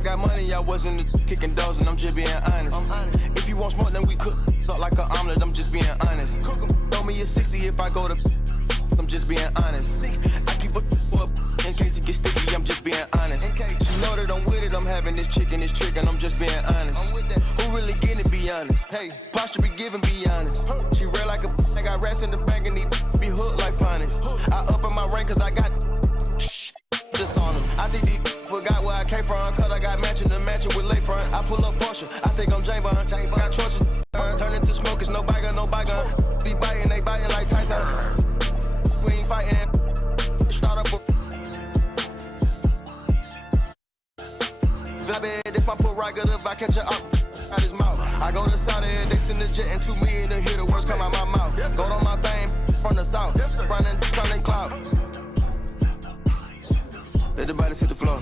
I got money, I wasn't kicking doors, and I'm just being honest. If you want smoke, then we cook up like an omelet, I'm just being honest. Throw me a 60 if I go to, I'm just being honest. I keep a up in case it gets sticky, I'm just being honest. She know that I'm with it, I'm having this chicken, this trick, and I'm just being honest. Who really getting it, be honest? Hey, posture be giving, be honest. She real like a I got rats in the bag and need be hooked like phonics. I up in my rank cause I got this on them. I think these forgot where I came from, cause I got matching with lakefronts. I pull up Porsche, I think I'm Jane Bond. Got torches, turn into smokers, no bygone, no bygone. Be biting, they biting like Tyson. We ain't fighting, start up a Vabby, this my prerogative, I catch her up out his mouth. I go to Saudi, they send the jet and 2 million to hear the words come out my mouth. Go on my fame from the south, running cloud. Let the body hit the floor.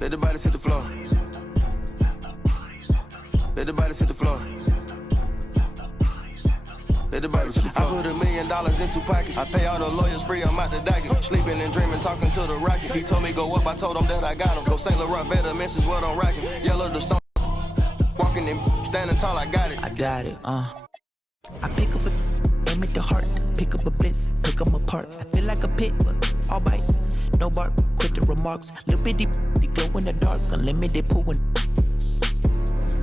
Let the body hit the floor. Let the body hit the floor. Let the body hit the floor. I put $1 million in 2 pockets. I pay all the lawyers free, I'm out the daggett. Sleeping and dreaming, talking to the rocket. He told me go up, I told him that I got him. Go St. Laurent, better message what I'm rocking. Yellow the stone. Walking and standing tall, I got it. I got it, I pick up a aim at the heart, pick up a blitz, pick them apart. I feel like a pit, but all bite, no bark, quit the remarks. Little bitty, they glow in the dark, unlimited pooling.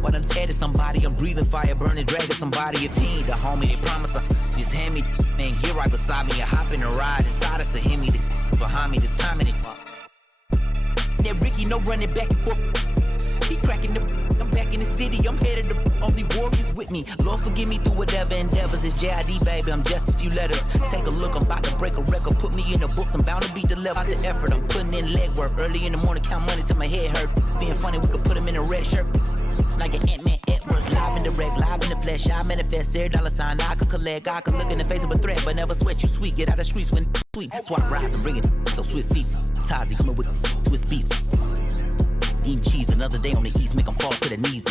When I'm tearing somebody, I'm breathing fire, burning, dragging somebody. If he ain't the homie, they promise her. Just hand me, and get right beside me. I hop in a ride inside us, so hit me, the behind me, the timing it. That Ricky, no running back and forth. He cracking the I'm back in the city, I'm headed to only warriors with me. Lord forgive me through whatever endeavors. It's JID, baby, I'm just a few letters. Take a look, I'm about to break a record. Put me in the books, I'm bound to be delivered. Out the effort, I'm putting in legwork. Early in the morning, count money till my head hurt. Being funny, we could put him in a red shirt. Like an Ant-Man Edwards, live in the wreck, live in the flesh. I manifest, $0 I could collect. I could look in the face of a threat, but never sweat. You sweet, get out of the streets when sweet. Swap rides and bring it, so Swiss seats. Tazi coming with Swiss beats. Eating cheese, another day on the east, make them fall to the knees.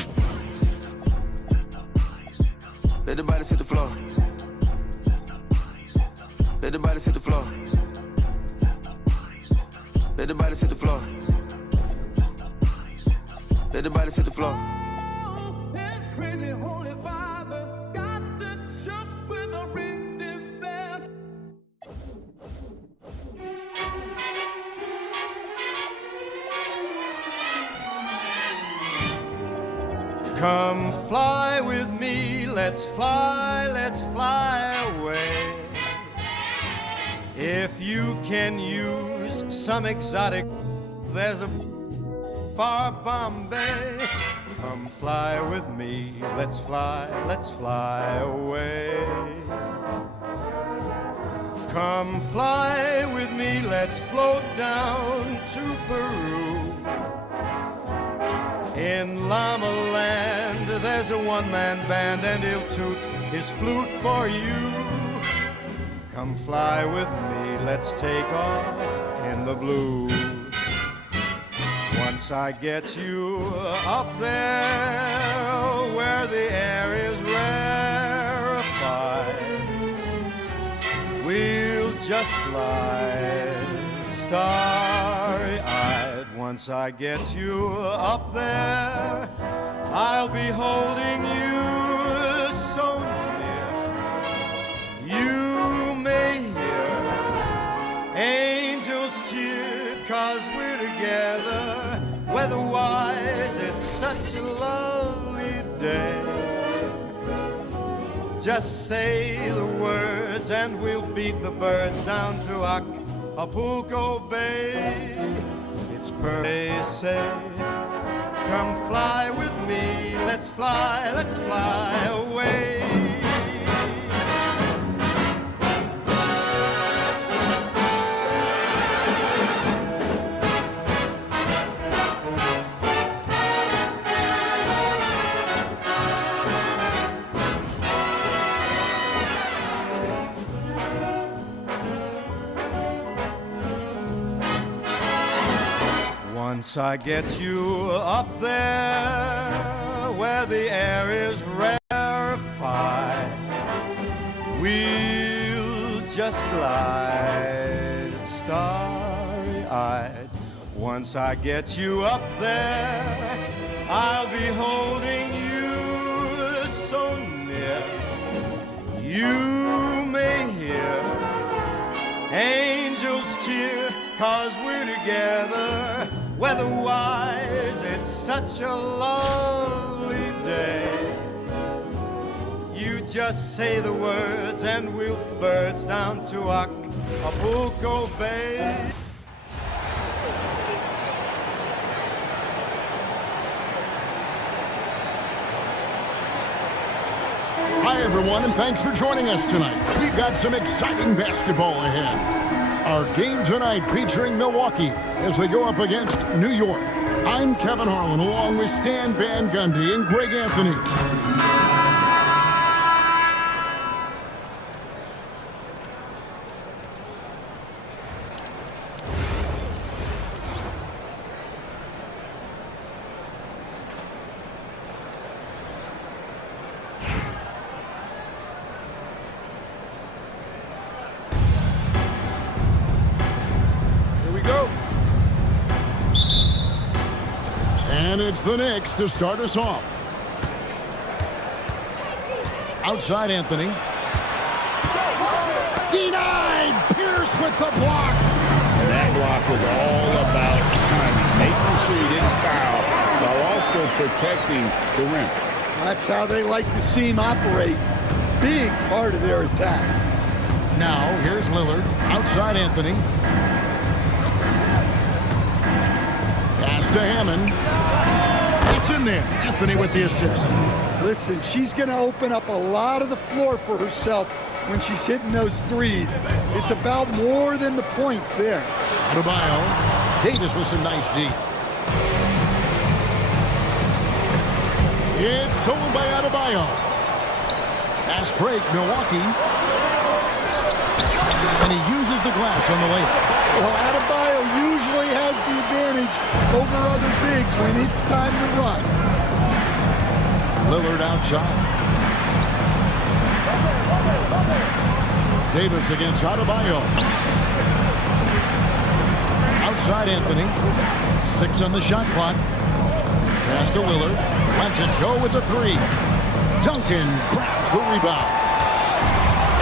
Let the body hit the floor. Let the body hit the floor. Let the body hit the floor. Let the body hit the floor. Come fly with me, let's fly away. If you can use some exotic, there's a far Bombay. Come fly with me, let's fly away. Come fly with me, let's float down to Peru. In Llama Land, there's a one-man band and he'll toot his flute for you. Come fly with me, let's take off in the blue. Once I get you up there where the air is rarefied, we'll just fly starry-eyed. Once I get you up there, I'll be holding you so near. You may hear angels cheer, 'cause we're together. Weather-wise, it's such a lovely day. Just say the words and we'll beat the birds down to Acapulco Bay. It's perfect, they say. Come fly with me, let's fly away. Once I get you up there where the air is rarefied, we'll just glide starry-eyed. once I get you up there, I'll be holding you so near. You may hear angels cheer, 'cause we're together. Weather-wise, it's such a lovely day. You just say the words and we'll birds down to Acapulco Bay. Hi, everyone, and thanks for joining us tonight. We've got some exciting basketball ahead. Our game tonight featuring Milwaukee as they go up against New York. I'm Kevin Harlan, along with Stan Van Gundy and Greg Anthony. And it's the Knicks to start us off. Outside Anthony. Denied! Pierce with the block. And that block was all about timing, making sure he didn't foul while also protecting the rim. That's how they like to see him operate. Big part of their attack. Now, here's Lillard. Outside Anthony. Pass to Hammond. It's in there. Anthony with the assist. Listen, she's going to open up a lot of the floor for herself when she's hitting those threes. It's about more than the points there. Adebayo. Davis with some nice D. It's stolen by Adebayo. Fast break, Milwaukee. And he uses the glass on the layup. Well, Adebayo usually has the advantage over other bigs when it's time to run. Lillard outside. Davis against Adebayo. Outside Anthony. 6 on the shot clock. Pass to Lillard. Lets it go with the 3. Duncan grabs the rebound.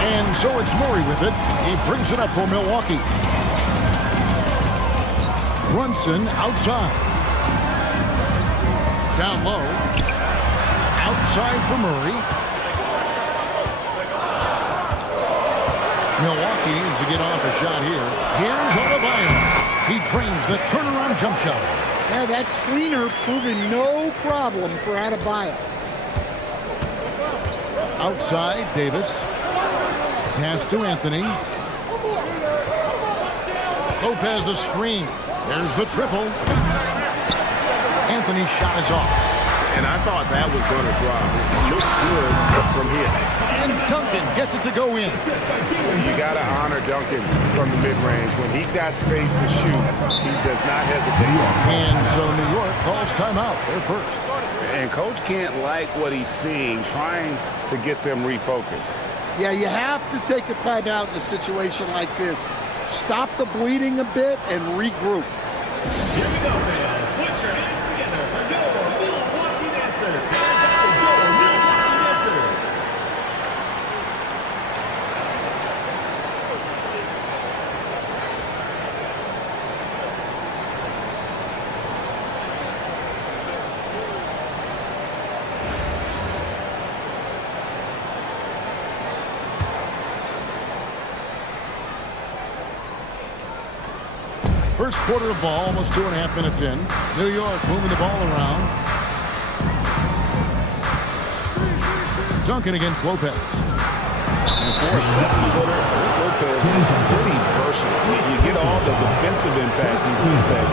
And so it's Murray with it. He brings it up for Milwaukee. Brunson outside. Down low. Outside for Murray. Milwaukee needs to get off a shot here. Here's Adebayo. He drains the turnaround jump shot. Yeah, that tweener proving no problem for Adebayo. Outside, Davis. Pass to Anthony. Lopez a screen. There's the triple. Anthony's shot is off. And I thought that was going to drop. It looked good from here. And Duncan gets it to go in. You got to honor Duncan from the mid-range. When he's got space to shoot, he does not hesitate. And so New York calls timeout. They're first. And Coach can't like what he's seeing, trying to get them refocused. Yeah, you have to take a timeout in a situation like this. Stop the bleeding a bit and regroup. Here we go, man. Put your hands together for your Milwaukee dancer. First quarter of ball, almost 2.5 minutes in. New York moving the ball around. Duncan against Lopez. And for a 7-footer, Lopez is pretty versatile. You get all the defensive impact you expect,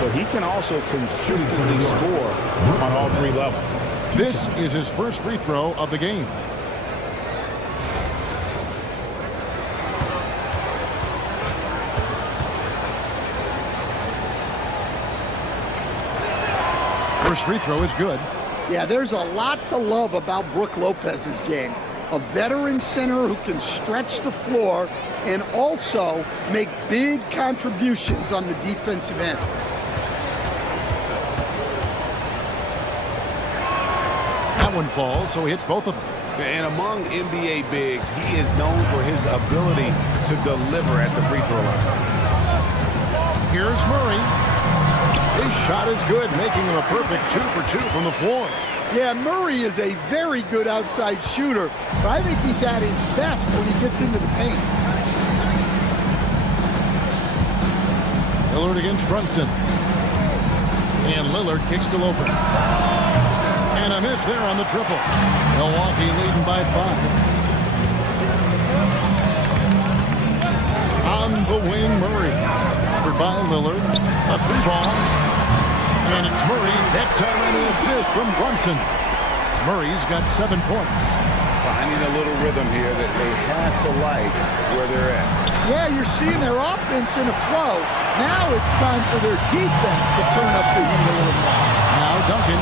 but he can also consistently score on all 3 levels. This is his first free throw of the game. First free throw is good. Yeah, there's a lot to love about Brook Lopez's game. A veteran center who can stretch the floor and also make big contributions on the defensive end. one falls, so he hits both of them. And among NBA bigs, he is known for his ability to deliver at the free throw line. Here's Murray. His shot is good, making him a perfect 2 for 2 from the floor. Yeah, Murray is a very good outside shooter, but I think he's at his best when he gets into the paint. Lillard against Brunson. And Lillard kicks to Loper. And a miss there on the triple. Milwaukee leading by 5. On the wing, Murray. Covered by Lillard. A 3-ball. And it's Murray. That time on the assist from Brunson. Murray's got 7 points. Finding a little rhythm here that they have to like where they're at. Yeah, you're seeing their offense in a flow. Now it's time for their defense to turn up the heat a little more. Now Duncan,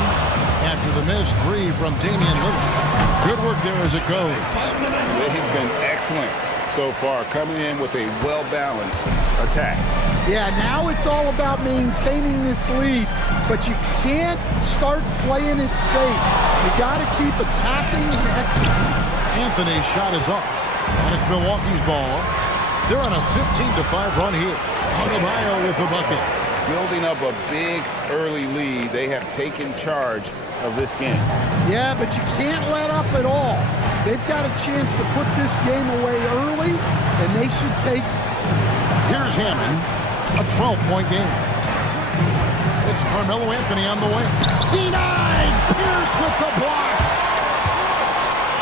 after the missed 3 from Damian Lillard. Good work there as it goes. They've been excellent so far, coming in with a well-balanced attack. Yeah, now it's all about maintaining this lead, but you can't start playing it safe. You got to keep attacking and executing. Anthony's shot is off, and it's Milwaukee's ball. They're on a 15-5 run here. Adebayo with the bucket. Building up a big early lead, they have taken charge of this game. Yeah, but you can't let up at all. They've got a chance to put this game away early, and they should take it. Here's Hammond, a 12-point game. It's Carmelo Anthony on the way. Denied! Pierce with the block.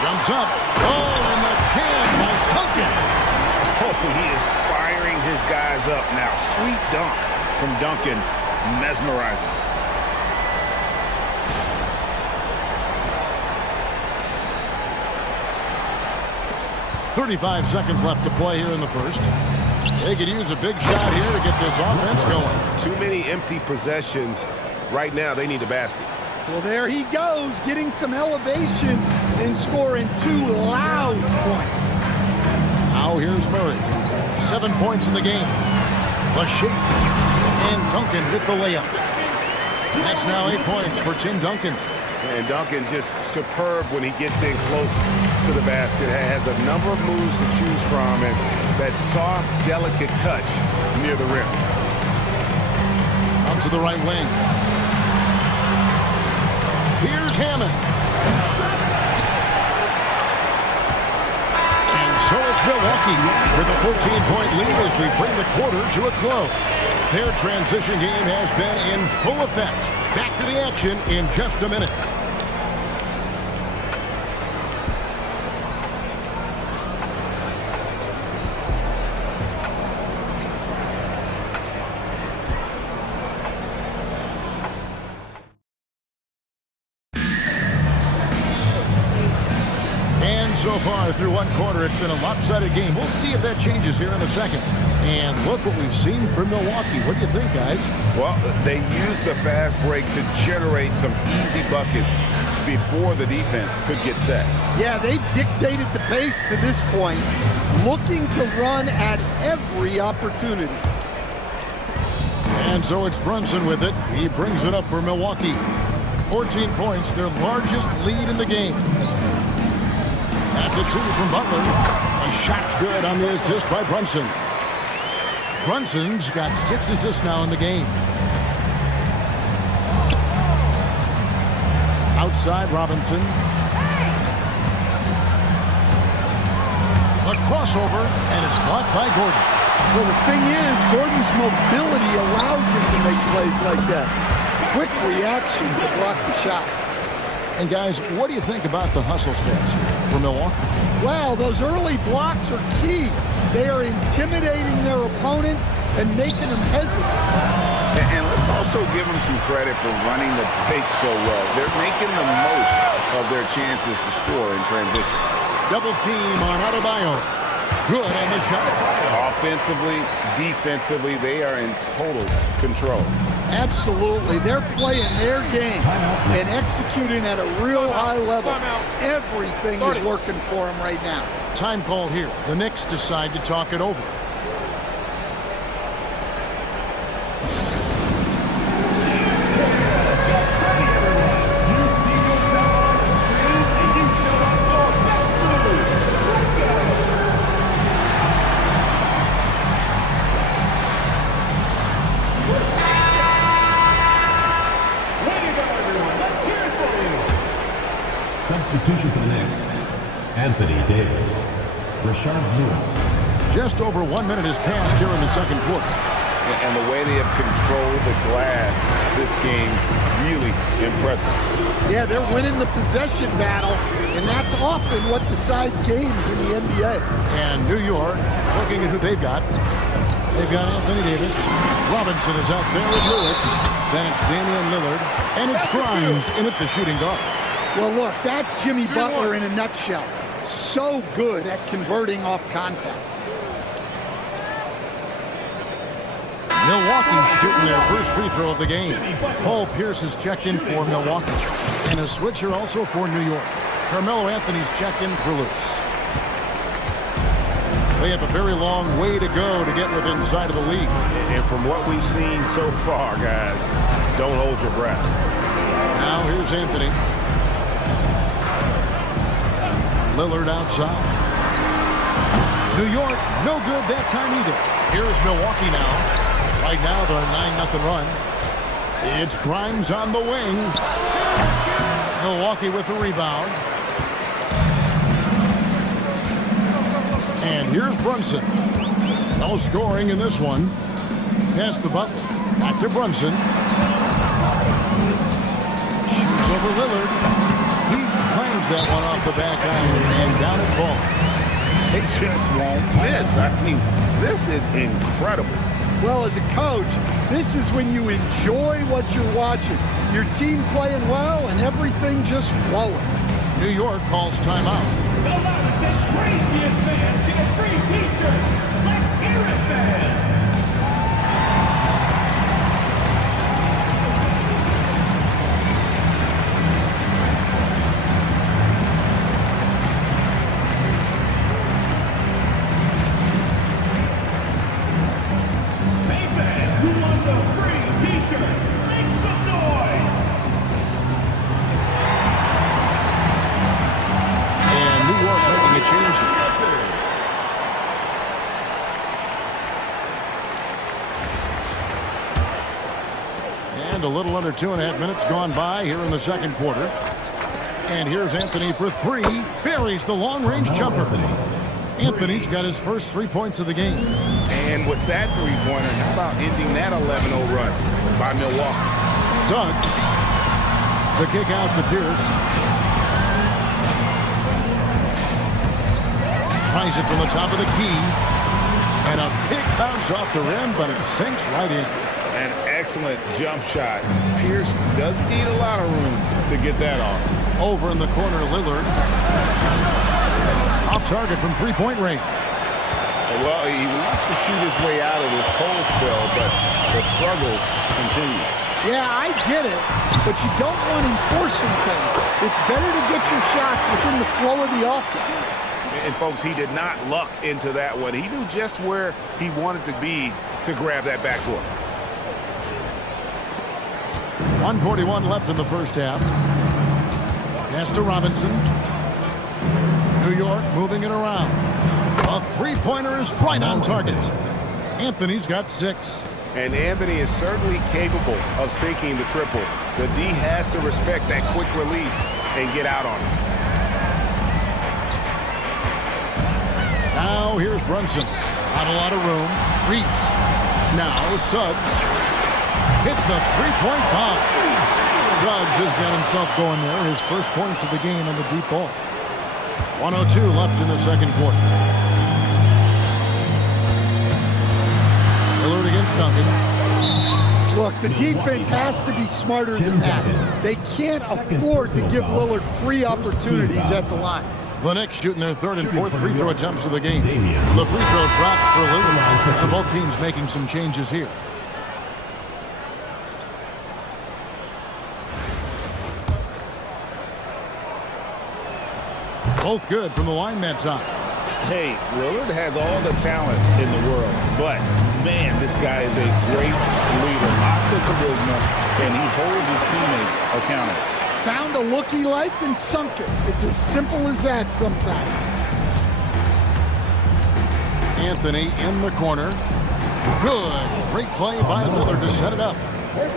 Jumps up. Oh, and the jam by Duncan. Oh, he is firing his guys up now. Sweet dunk from Duncan. Mesmerizing. .35 seconds left to play here in the first. They could use a big shot here to get this offense going. Too many empty possessions. Right now, they need a basket. Well, there he goes, getting some elevation and scoring 2 loud points. Now here's Murray. 7 points in the game. The shake. And Duncan with the layup. That's now 8 points for Tim Duncan. And Duncan just superb when he gets in close to the basket. Has a number of moves to choose from, and that soft, delicate touch near the rim. Out to the right wing. Here's Hammond. And so it's Milwaukee with a 14-point lead as we bring the quarter to a close. Their transition game has been in full effect. Back to the action in just a minute. So far through one quarter, it's been a lopsided game. We'll see if that changes here in the second. And look what we've seen from Milwaukee. What do you think, guys? Well, they used the fast break to generate some easy buckets before the defense could get set. Yeah, they dictated the pace to this point, looking to run at every opportunity. And so it's Brunson with it. He brings it up for Milwaukee. 14 points, their largest lead in the game. That's a 2 from Butler. A shot's good on the assist by Brunson. Brunson's got 6 assists now in the game. Outside Robinson. A crossover, and it's blocked by Gordon. Well, the thing is, Gordon's mobility allows him to make plays like that. Quick reaction to block the shot. And guys, what do you think about the hustle stats here for Milwaukee? Well, those early blocks are key. They are intimidating their opponent and making them hesitate. And let's also give them some credit for running the break so well. They're making the most of their chances to score in transition. Double team on Adebayo. Good on the shot. Offensively, defensively, they are in total control. Absolutely. They're playing their game and executing at a real high level. Everything is working for them right now. Time called here. The Knicks decide to talk it over. Substitution for the Knicks, Anthony Davis, Rashard Lewis. Just over 1 minute has passed here in the second quarter. And the way they have controlled the glass this game, really impressive. Yeah, they're winning the possession battle, and that's often what decides games in the NBA. And New York, looking at who they've got. They've got Anthony Davis. Robinson is out there with Lewis. Then it's Damian Lillard. And it's Grimes in at the shooting guard. Well, look, that's Jimmy Butler in a nutshell. So good at converting off contact. Milwaukee shooting their first free throw of the game. Paul Pierce has checked in for Milwaukee. And a switcher also for New York. Carmelo Anthony's checked in for Lewis. They have a very long way to go to get within sight of the lead. And from what we've seen so far, guys, don't hold your breath. Now here's Anthony. Lillard outside. New York, no good that time either. Here's Milwaukee now. Right now, they're on a 9-0 run. It's Grimes on the wing. Milwaukee with the rebound. And here's Brunson. No scoring in this one. Pass to Butler. Back to Brunson. Shoots over Lillard. He claims that one off the back iron and down it falls. They just won't miss. I mean, this is incredible. Well, as a coach, this is when you enjoy what you're watching. Your team playing well and everything just flowing. New York calls timeout. The loudest and craziest fans get a free t-shirt. Let's hear it, fans. Hey, fans, who wants a free t-shirt? Make some noise. And New York making a change here. And a little under 2.5 minutes gone by here in the second quarter. And here's Anthony for three. Buries the long-range jumper. Anthony's got his first 3 points of the game. And with that three-pointer, how about ending that 11-0 run by Milwaukee? Suggs. The kick out to Pierce. Tries it from the top of the key. And a big bounce off the rim, but it sinks right in. An excellent jump shot. Pierce doesn't need a lot of room to get that off. Over in the corner, Lillard. Off target from three-point range. Well, he wants to shoot his way out of this cold spell, but the struggles continue. Yeah, I get it, but you don't want him forcing things. It's better to get your shots within the flow of the offense. And, folks, he did not luck into that one. He knew just where he wanted to be to grab that backboard. 1:41 left in the first half. Pass to Robinson. New York moving it around. A three-pointer is right on target. Anthony's got 6. And Anthony is certainly capable of sinking the triple. The D has to respect that quick release and get out on him. Now here's Brunson. Not a lot of room. Reese. Now Suggs. Hits the three-point bomb. Suggs has got himself going there. His first points of the game on the deep ball. 1:02 left in the second quarter. Lillard against Duncan. Look, the defense has to be smarter than that. They can't afford to give Lillard free opportunities at the line. The Knicks shooting their third and fourth free throw attempts of the game. The free throw drops for Lillard. So both teams making some changes here. Both good from the line that time. Hey, Lillard has all the talent in the world, but, man, this guy is a great leader. Lots of charisma, and he holds his teammates accountable. Found a look he liked and sunk it. It's as simple as that sometimes. Anthony in the corner. Good. Great play by Lillard to set it up.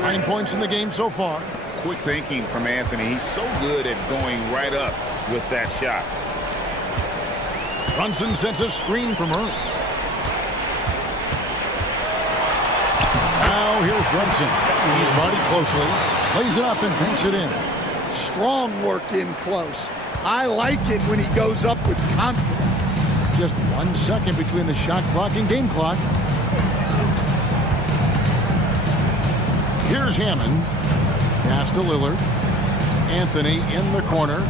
9 points in the game so far. quick thinking from Anthony. He's so good at going right up with that shot. Brunson sets a screen for Murray. Now here's Brunson. He's guarded closely, plays it up and banks it in. Strong work in close. I like it when he goes up with confidence. Just 1 second between the shot clock and game clock. Here's Hammond. Pass to Lillard. Anthony in the corner.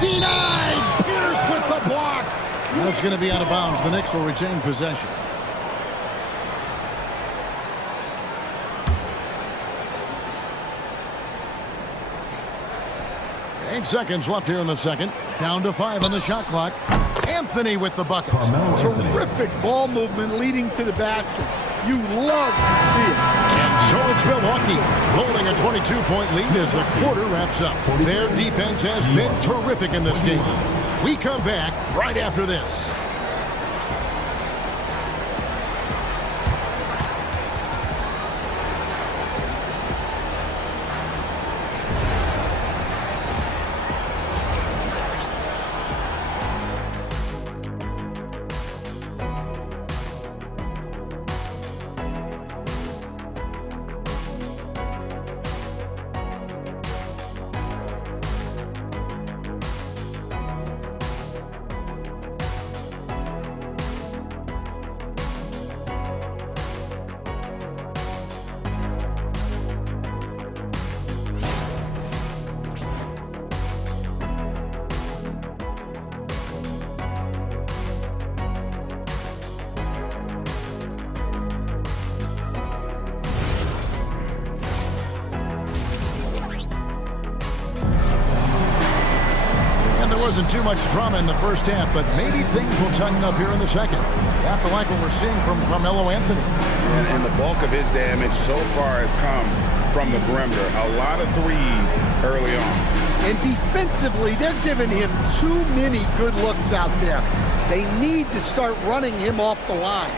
Denied! Pierce with the block. That's going to be out of bounds. The Knicks will retain possession. Eight seconds left here in the second. Down to 5 on the shot clock. Anthony with the bucket. Terrific ball movement leading to the basket. You love to see it. And so it's Milwaukee holding a 22-point lead as the quarter wraps up. Their defense has been terrific in this game. We come back right after this. Wasn't too much drama in the first half, but maybe things will tighten up here in the second. Have to like what we're seeing from Carmelo Anthony. And the bulk of his damage so far has come from the perimeter. A lot of threes early on. And defensively, they're giving him too many good looks out there. They need to start running him off the line.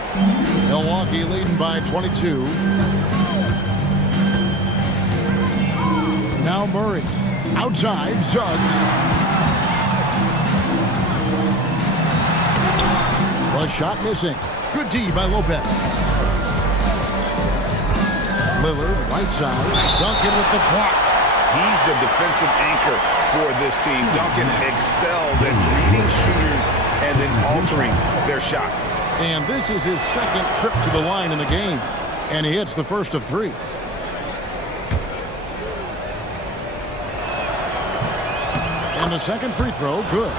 Milwaukee leading by 22. Now Murray. Outside, Suggs. A shot missing. Good D by Lopez. Lillard, right side. Duncan with the block. He's the defensive anchor for this team. Duncan excels at reading shooters and then altering their shots. And this is his second trip to the line in the game. And he hits the first of 3. And the second free throw, good.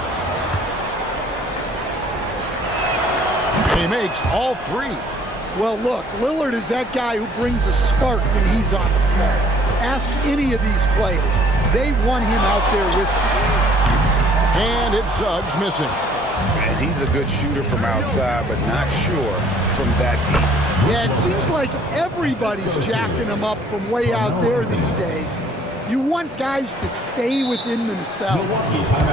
He makes all 3. Well, look, Lillard is that guy who brings a spark when he's on the floor. Ask any of these players. They want him out there with them. And it's Suggs missing. And he's a good shooter from outside, but not sure from that deep. Yeah, it seems like everybody's jacking him up from way out there these days. You want guys to stay within themselves.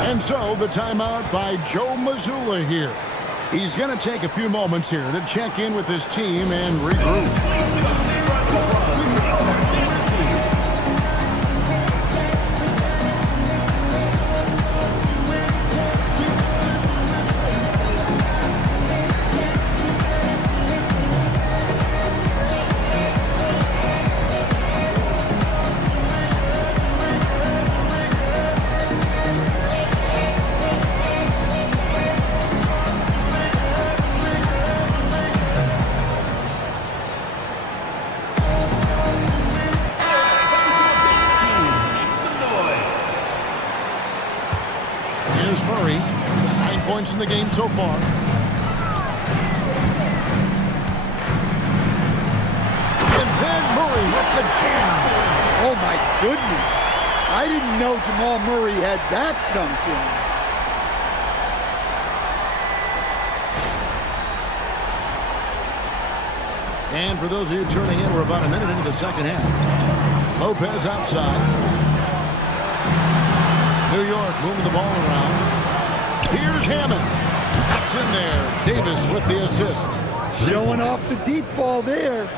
And so the timeout by Joe Mazzulla here. He's going to take a few moments here to check in with his team and regroup. Murray, 9 points in the game so far. And then Murray with the jam. Oh my goodness. I didn't know Jamal Murray had that dunk in him. And for those of you tuning in, we're about a minute into the second half. Lopez outside. New York moving the ball around. Here's Hammond. That's in there. Davis with the assist. Showing off the deep ball there.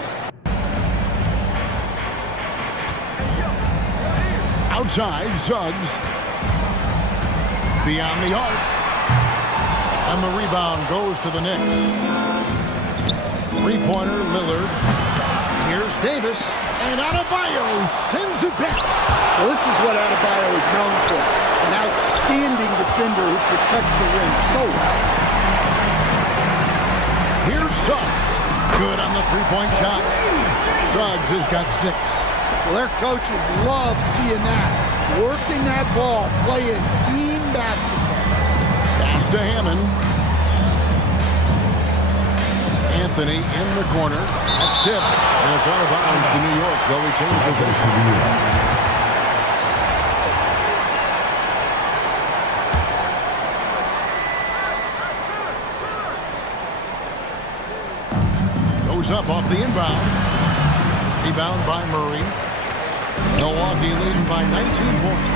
Outside, Suggs. Beyond the arc. And the rebound goes to the Knicks. Three-pointer, Lillard. Here's Davis. And Adebayo sends it back. Well, this is what Adebayo is known for. An outstanding defender who protects the rim so well. Here's Suggs. Good on the three-point shot. Suggs has got 6. Well, their coaches love seeing that. Working that ball, playing team basketball. Pass to Hammond. Anthony in the corner. That's tipped. And it's out of bounds to New York. They'll retain possession. Goes up off the inbound. Rebound by Murray. Milwaukee leading by 19 points.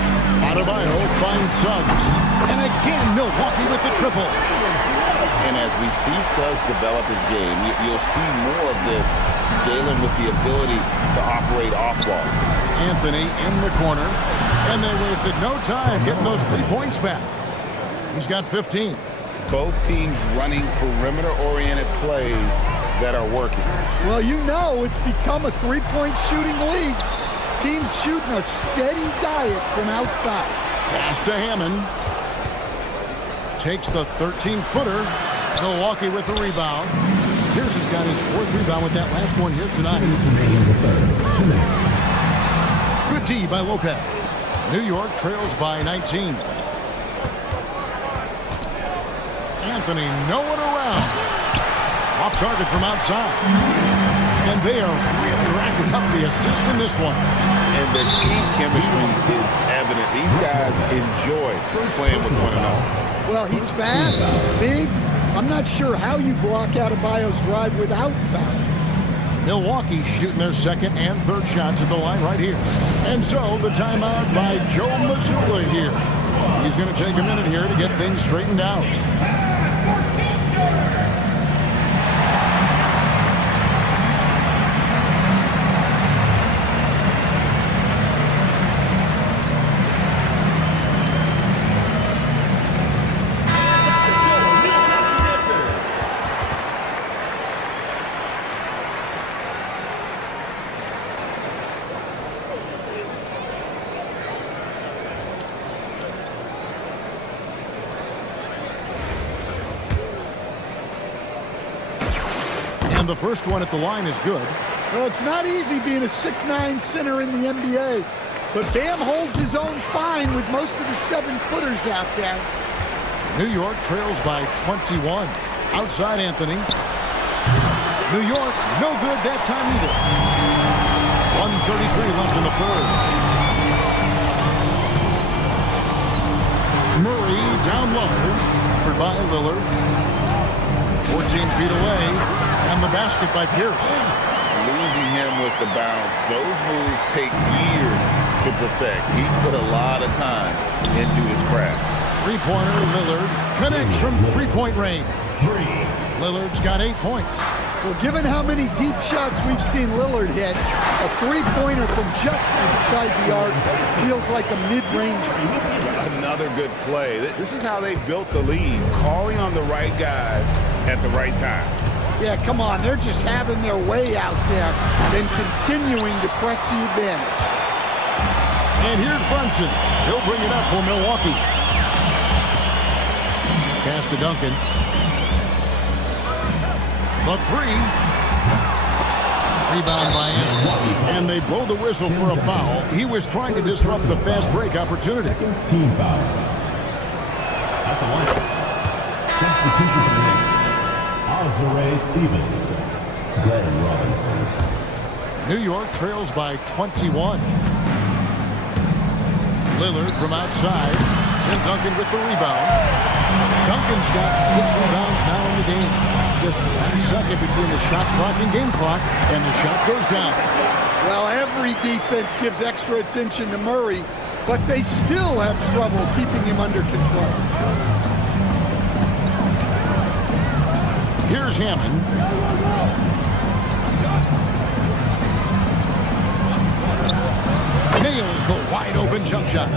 Adebayo finds Suggs. And again, Milwaukee with the triple. And as we see Suggs develop his game, you'll see more of this. Jalen with the ability to operate off ball. Anthony in the corner. And they wasted no time getting those 3 points back. He's got 15. Both teams running perimeter-oriented plays that are working. Well, you know it's become a three-point shooting league. Teams shooting a steady diet from outside. Pass to Hammond. Takes the 13-footer. Milwaukee with the rebound. Pierce has got his 4th rebound with that last one here tonight. Good D by Lopez. New York trails by 19. Anthony, no one around. Off target from outside. And they are really racking up the assists in this one. And their team chemistry is evident. These guys enjoy playing with one another. Well, he's fast, he's big. I'm not sure how you block Adebayo's drive without fouling. Milwaukee shooting their 2nd and 3rd shots at the line right here. And so the timeout by Joe Mazzulla here. He's going to take a minute here to get things straightened out. And the first one at the line is good. Well, it's not easy being a 6'9" center in the NBA, but Bam holds his own fine with most of the 7-footers out there. New York trails by 21. Outside Anthony. New York, no good that time either. 1:33 left in the 3rd. Murray down low. Covered by Lillard. 14 feet away. And the basket by Pierce. Losing him with the bounce. Those moves take years to perfect. He's put a lot of time into his craft. Three-pointer, Lillard connects from three-point range. Lillard's got 8 points. Well, given how many deep shots we've seen Lillard hit, a three-pointer from just inside the arc feels like a mid-range beat. Another good play. This is how they built the lead, calling on the right guys at the right time. Yeah, come on. They're just having their way out there and continuing to press the advantage. And here's Brunson. He'll bring it up for Milwaukee. Pass to Duncan. The 3. Rebound by Anthony. And they blow the whistle for a foul. He was trying to disrupt the fast break opportunity. Team foul. At the line. Substitution for the Knicks. Azare Stevens. Glenn Robinson. New York trails by 21. Lillard from outside. Tim Duncan with the rebound. Duncan's got 6 rebounds now in the game. Just 1 second between the shot clock and game clock, and the shot goes down. Well, every defense gives extra attention to Murray, but they still have trouble keeping him under control. Here's Hammond. nails the wide-open jump shot.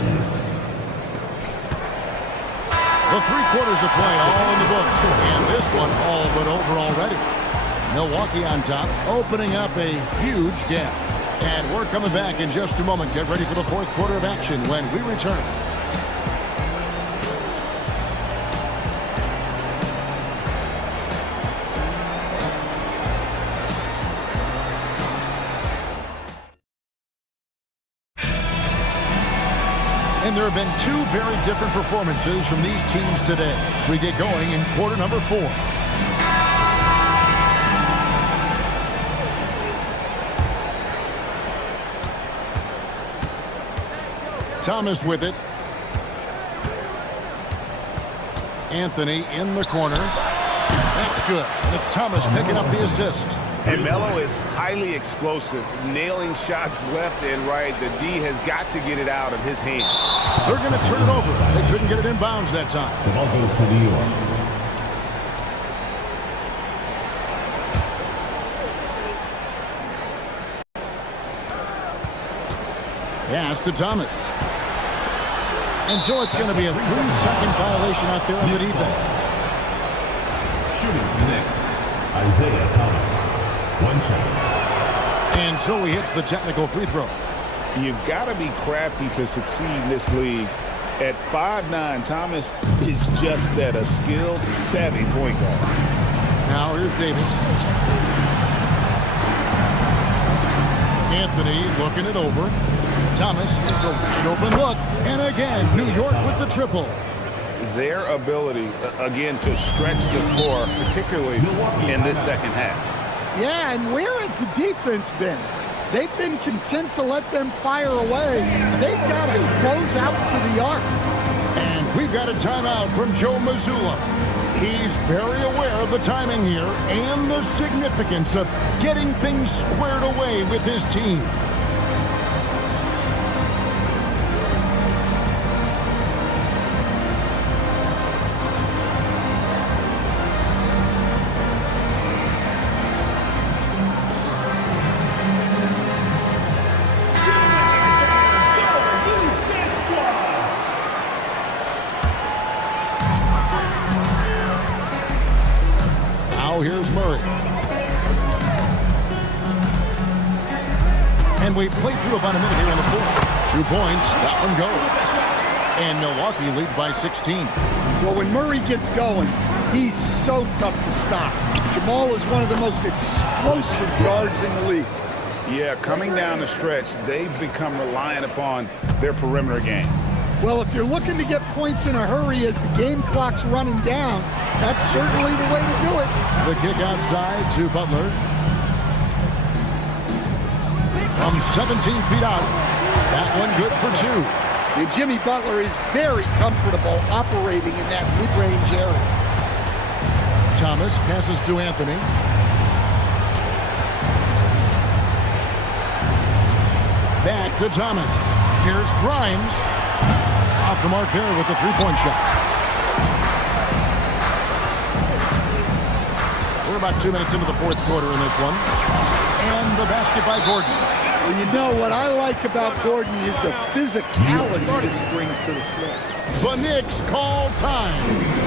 The 3/4 of play all in the books, and this one all but over already. Milwaukee on top, opening up a huge gap. And we're coming back in just a moment. Get ready for the 4th quarter of action when we return. And there have been 2 very different performances from these teams today as we get going in quarter number 4. Thomas with it. Anthony in the corner. That's good. And it's Thomas picking up the assist. And Melo is highly explosive, nailing shots left and right. The D has got to get it out of his hands. They're going to turn it over. They couldn't get it in bounds that time. The ball goes to New York. Pass to Thomas. And so it's going to be a 3-second violation out there on the defense. Shooting for the Knicks, Isaiah Thomas. 1 shot. And so he hits the technical free throw. You've got to be crafty to succeed in this league. At 5'9", Thomas is just that, a skilled, savvy point guard. Now here's Davis. Anthony looking it over. Thomas gets a wide open look. And again, New York with the triple. Their ability, again, to stretch the floor, particularly in this second half. Yeah, and where has the defense been? They've been content to let them fire away. They've got to close out to the arc. And we've got a timeout from Joe Mazzulla. He's very aware of the timing here and the significance of getting things squared away with his team. Here's Murray. And we've played through about a minute here in the 4th. 2 points, that one goes. And Milwaukee leads by 16. Well, when Murray gets going, he's so tough to stop. Jamal is one of the most explosive guards in the league. Yeah, coming down the stretch, they've become reliant upon their perimeter game. Well, if you're looking to get points in a hurry as the game clock's running down, that's certainly the way to do it. The kick outside to Butler. From 17 feet out. That one good for 2. And Jimmy Butler is very comfortable operating in that mid-range area. Thomas passes to Anthony. Back to Thomas. Here's Grimes. Off the mark there with the 3-point shot. We're about 2 minutes into the 4th quarter in this one. And the basket by Gordon. Well, you know what I like about Gordon is the physicality that he brings to the floor. The Knicks call time.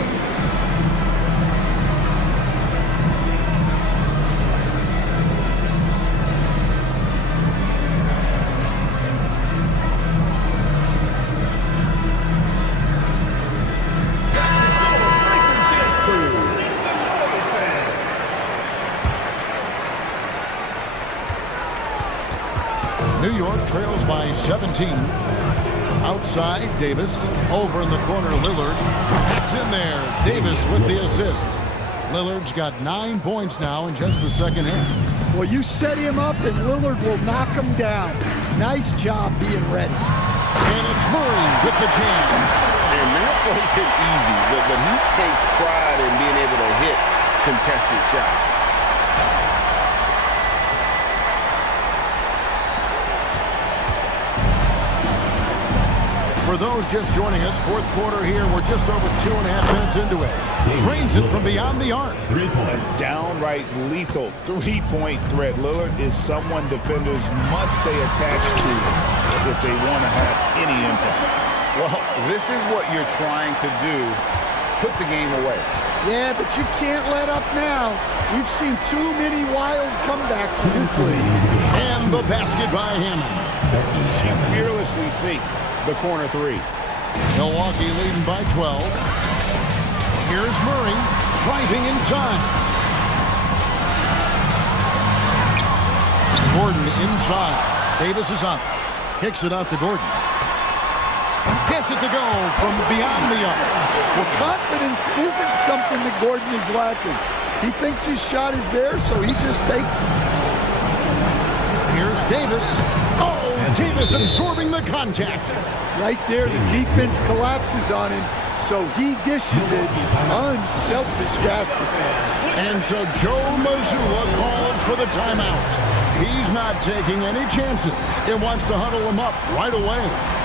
New York trails by 17. Outside, Davis. Over in the corner, Lillard. That's in there. Davis with the assist. Lillard's got 9 points now in just the second half. Well, you set him up and Lillard will knock him down. Nice job being ready. And it's Murray with the jam. And that wasn't easy, but he takes pride in being able to hit contested shots. For those just joining us, fourth quarter here, we're just over 2.5 minutes into it. Drains it from beyond the arc. 3 points. A downright lethal three-point threat. Lillard is someone defenders must stay attached to if they want to have any impact. Well, this is what you're trying to do. Put the game away. Yeah, but you can't let up now. We've seen too many wild comebacks in this league. And the basket by Hammond. She fearlessly sinks the corner three. Milwaukee leading by 12. Here's Murray driving inside. Gordon inside. Davis is up. Kicks it out to Gordon. Gets it to go from beyond the arc. Well, confidence isn't something that Gordon is lacking. He thinks his shot is there, so he just takes it. Here's Davis. Oh, Davis absorbing the contact. Right there, the defense collapses on him, so he dishes it. Unselfish basketball. And so Joe Mazzulla calls for the timeout. He's not taking any chances. He wants to huddle him up right away.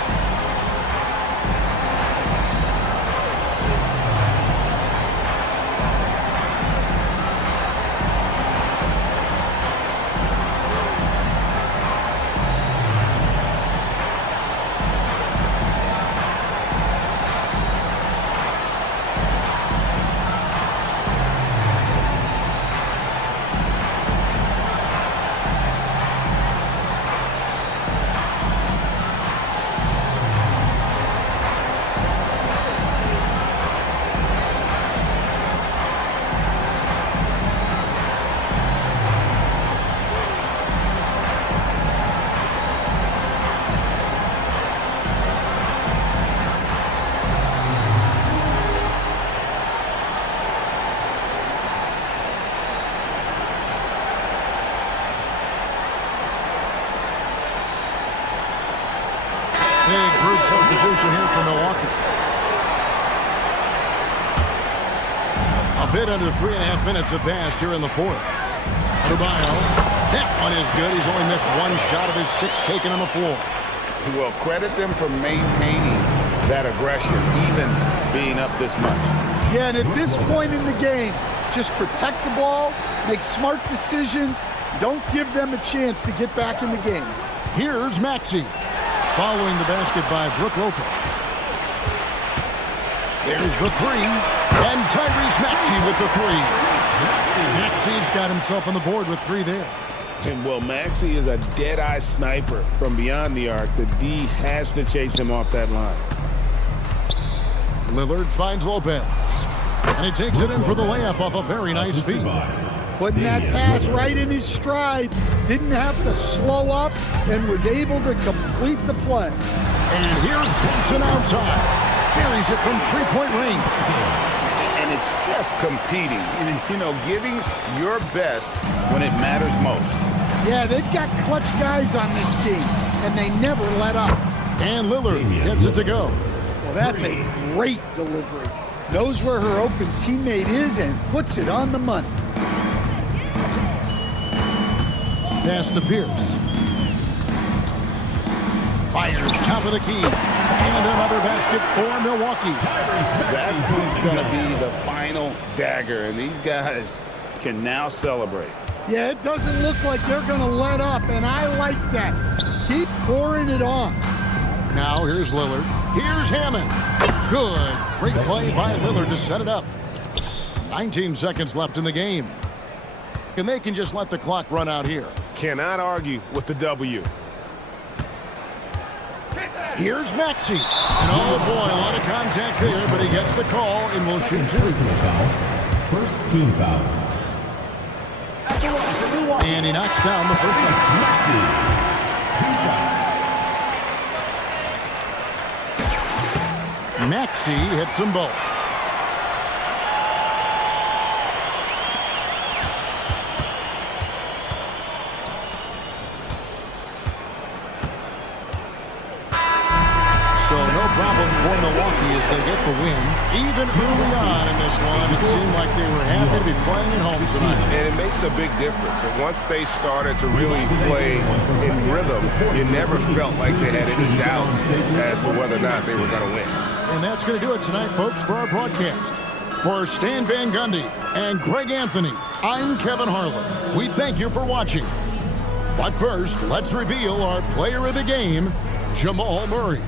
Big group substitution here for Milwaukee. A bit under 3.5 minutes have passed here in the fourth. Adebayo, that one is good. He's only missed one shot of his 6 taken on the floor. Well, credit them for maintaining that aggression, even being up this much. Yeah, and at this point in the game, just protect the ball, make smart decisions, don't give them a chance to get back in the game. Here's Maxey. Following the basket by Brook Lopez. There's the three. And Tyrese Maxey with the three. Maxey's got himself on the board with 3 there. And well, Maxey is a dead-eye sniper from beyond the arc. The D has to chase him off that line. Lillard finds Lopez. And he takes it in for the layup off a very nice feed. Putting that pass right in his stride. Didn't have to slow up and was able to complete the play. And here's Benson outside. Buries it from 3-point range. And it's just competing, you know, giving your best when it matters most. Yeah, they've got clutch guys on this team, and they never let up. And Lillard gets it to go. Well, that's a great delivery. Knows where her open teammate is and puts it on the money. Pass to Pierce. Fires top of the key. And another basket for Milwaukee. That is going to be the final dagger, and these guys can now celebrate. Yeah, it doesn't look like they're going to let up, and I like that. Keep pouring it on. Now here's Lillard. Here's Hammond. Good. Great play by Lillard to set it up. 19 seconds left in the game. And they can just let the clock run out here. Cannot argue with the W. Here's Maxey. And oh boy, a lot of contact there, but he gets the call and will shoot 2. First team foul. And he knocks down the first one. 2 shots. Maxey hits them both. So no problem for Milwaukee. Milwaukee as they get the win. Even early on in this one, it seemed like they were happy to be playing at home tonight. And it makes a big difference. And once they started to really play in rhythm, you never felt like they had any doubts as to whether or not they were going to win. And that's going to do it tonight, folks, for our broadcast. For Stan Van Gundy and Greg Anthony, I'm Kevin Harlan. We thank you for watching. But first, let's reveal our player of the game, Jamal Murray.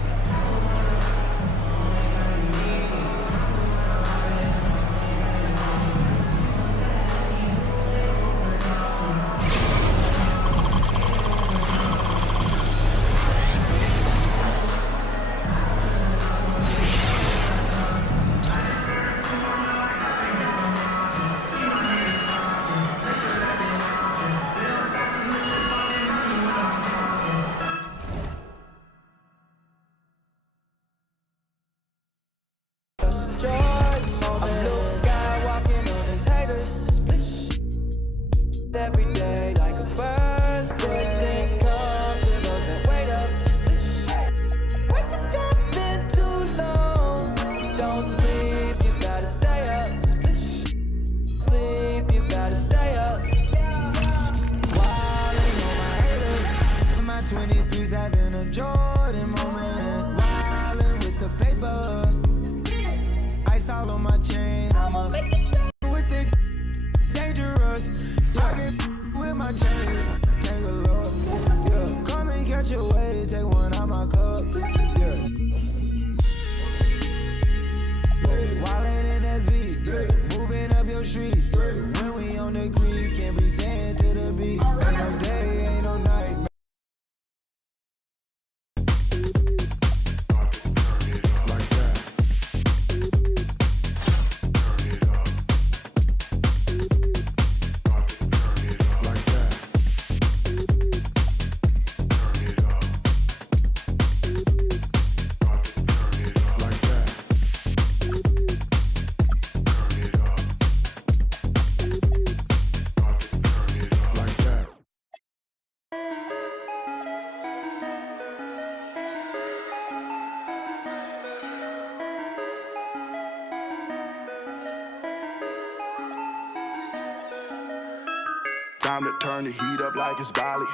Time to turn the heat up like it's Bali.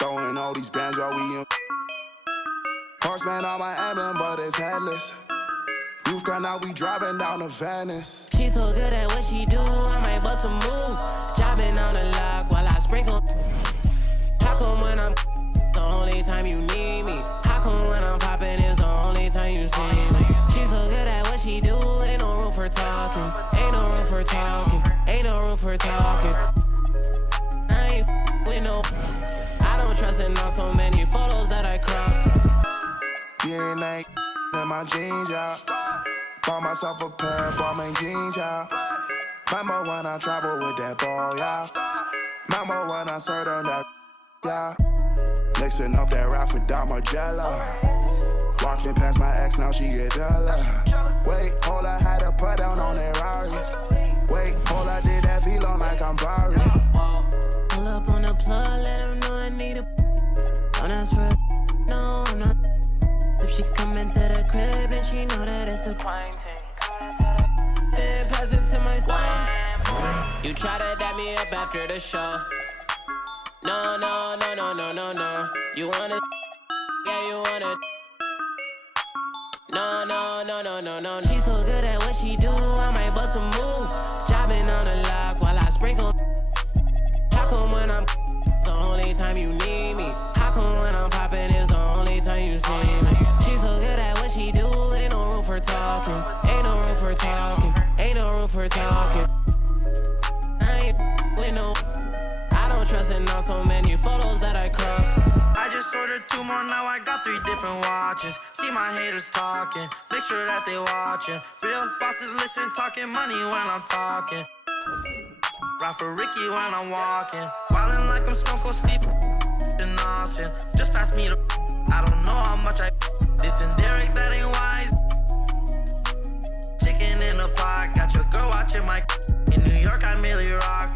Throwing all these bands while we in. Horseman on my emblem, but it's headless. You've gone out, we driving down to Venice. She's so good at what she do, I might bust a move. Jobbing on the lock while I sprinkle. How come when I'm the only time you need me? How come when I'm popping is the only time you see me? She's so good at what she do, ain't no room for talking. Ain't no room for talking. Ain't no room for talking. I ain't with no. I don't trust in on so many photos that I cropped. DNA in my jeans, yeah. Bought myself a pair of Balmain jeans, yeah. Remember when I traveled with that ball, yeah. Remember when I served on that, yeah. Mixing up that rap for Damagella. Walking past my ex, now she get duller. Wait, hold I had to put down on that Rari. Wait, hold I did that velo like I'm Barry. Pull up on the plug, let him know I need a. Don't ask for a. No, I'm not. If she come into the crib and she know that it's a painting, then pass it to my slime. You try to dap me up after the show. No, no, no, no, no, no, no. You wanna, yeah, you wanna. No, no, no, no, no, no. She's so good at what she do, I might bust a move. Jobbing on the lock while I sprinkle. How come when I'm the only time you need me? How come when I'm popping is the only time you see me? She's so good at what she do, ain't no room for talking. Ain't no room for talking. Ain't no room for talking. I ain't with no. I don't trust in on so many photos that I cropped. I just ordered 2 more, now I got 3 different watches. See my haters talking, make sure that they watching. Real bosses listen, talking money when I'm talking. Ride for Ricky when I'm walking. Wildin' like I'm Stone Cold Steve in Austin. Just pass me the. I don't know how much I. This and Derek, that ain't wise. Chicken in a pot, got your girl watching my. In New York, I merely rock.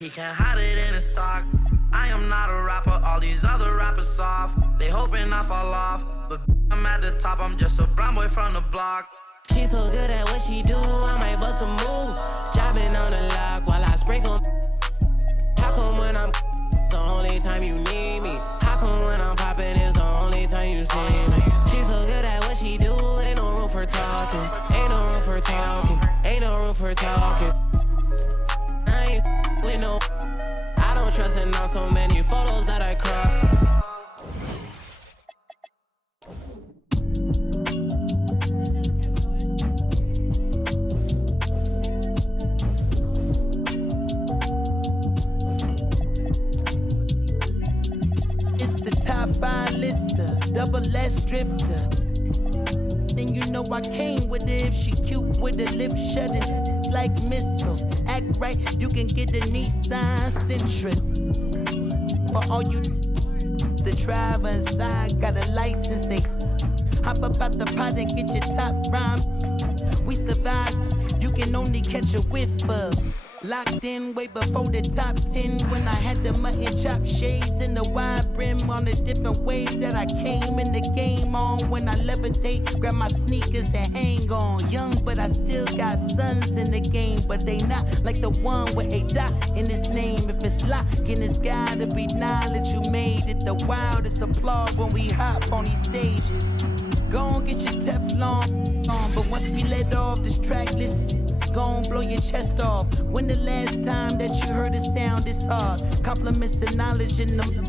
He can't hide it in his sock. I am not a rapper, all these other rappers soft. They hoping I fall off, but I'm at the top, I'm just a brown boy from the block. She so good at what she do, I might bust a move. Jobbing on the lock while I sprinkle. How come when I'm the only time you need me? How come when I'm popping is the only time you see me? She so good at what she do, ain't no room for talking. Ain't no room for talking. Ain't no room for talking. I ain't with no. I don't trust in all so many photos that I cropped. Top 5 lister, double S drifter. Then you know I came with it if she cute with the lip shutting like missiles. Act right, you can get the Nissan Sentra. For all you the driver inside got a license, they hop up out the pot and get your top rhyme. We survive, you can only catch a whiff of. Locked in way before the top 10 when I had the mutton chop shades and the wide brim on a different wave that I came in the game on. When I levitate, grab my sneakers and hang on. Young, but I still got sons in the game, but they not like the one with a dot in his name. If it's locking, it's gotta be knowledge. You made it the wildest applause when we hop on these stages. Go on, get your Teflon on, but once we let off this track list, gon' blow your chest off. When the last time that you heard a sound this hard? Compliments and knowledge in them.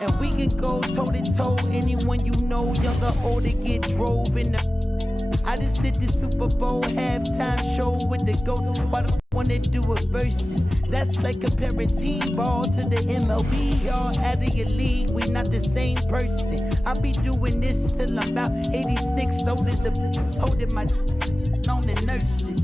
And we can go toe to toe. Anyone you know, young or old, to get drove in the. I just did the Super Bowl halftime show with the GOATs. Why the wanna do a versus? That's like comparing T-ball to the MLB. Y'all out of your league, we not the same person. I'll be doing this till I'm about 86. Old as a holding my on the nurses.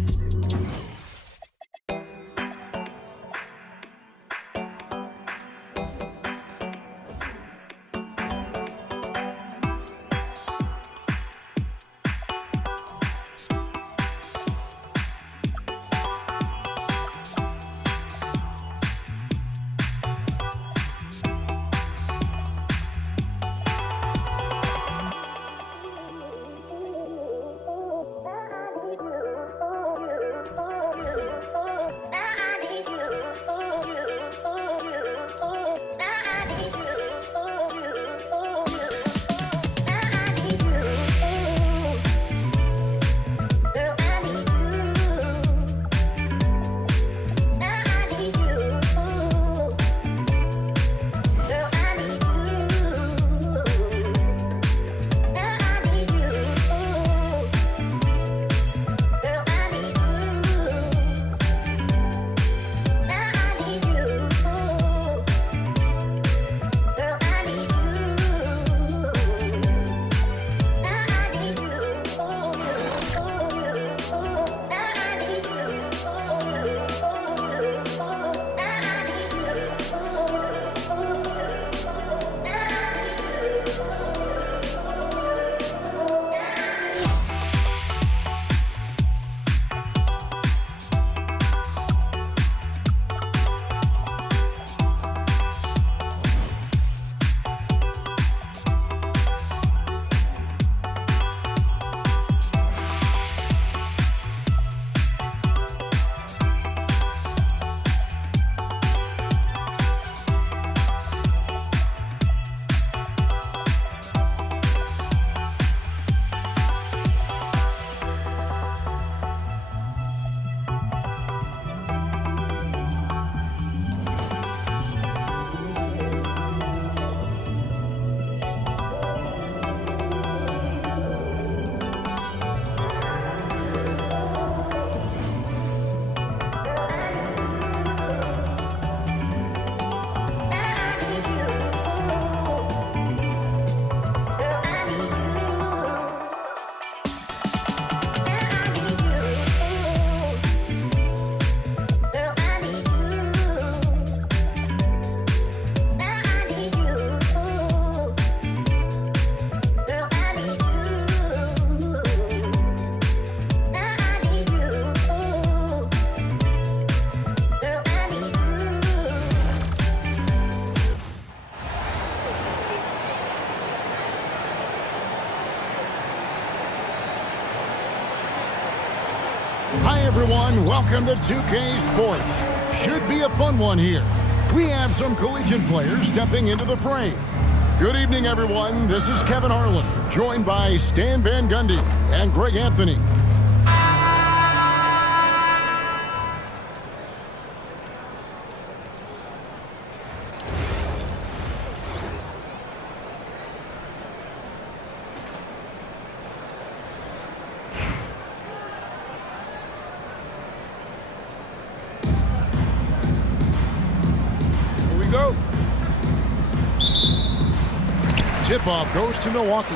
Hi, everyone. Welcome to 2K Sports. Should be a fun one here. We have some collegiate players stepping into the fray. Good evening, everyone. This is Kevin Harlan, joined by Stan Van Gundy and Greg Anthony. Go. Tip-off goes to Milwaukee.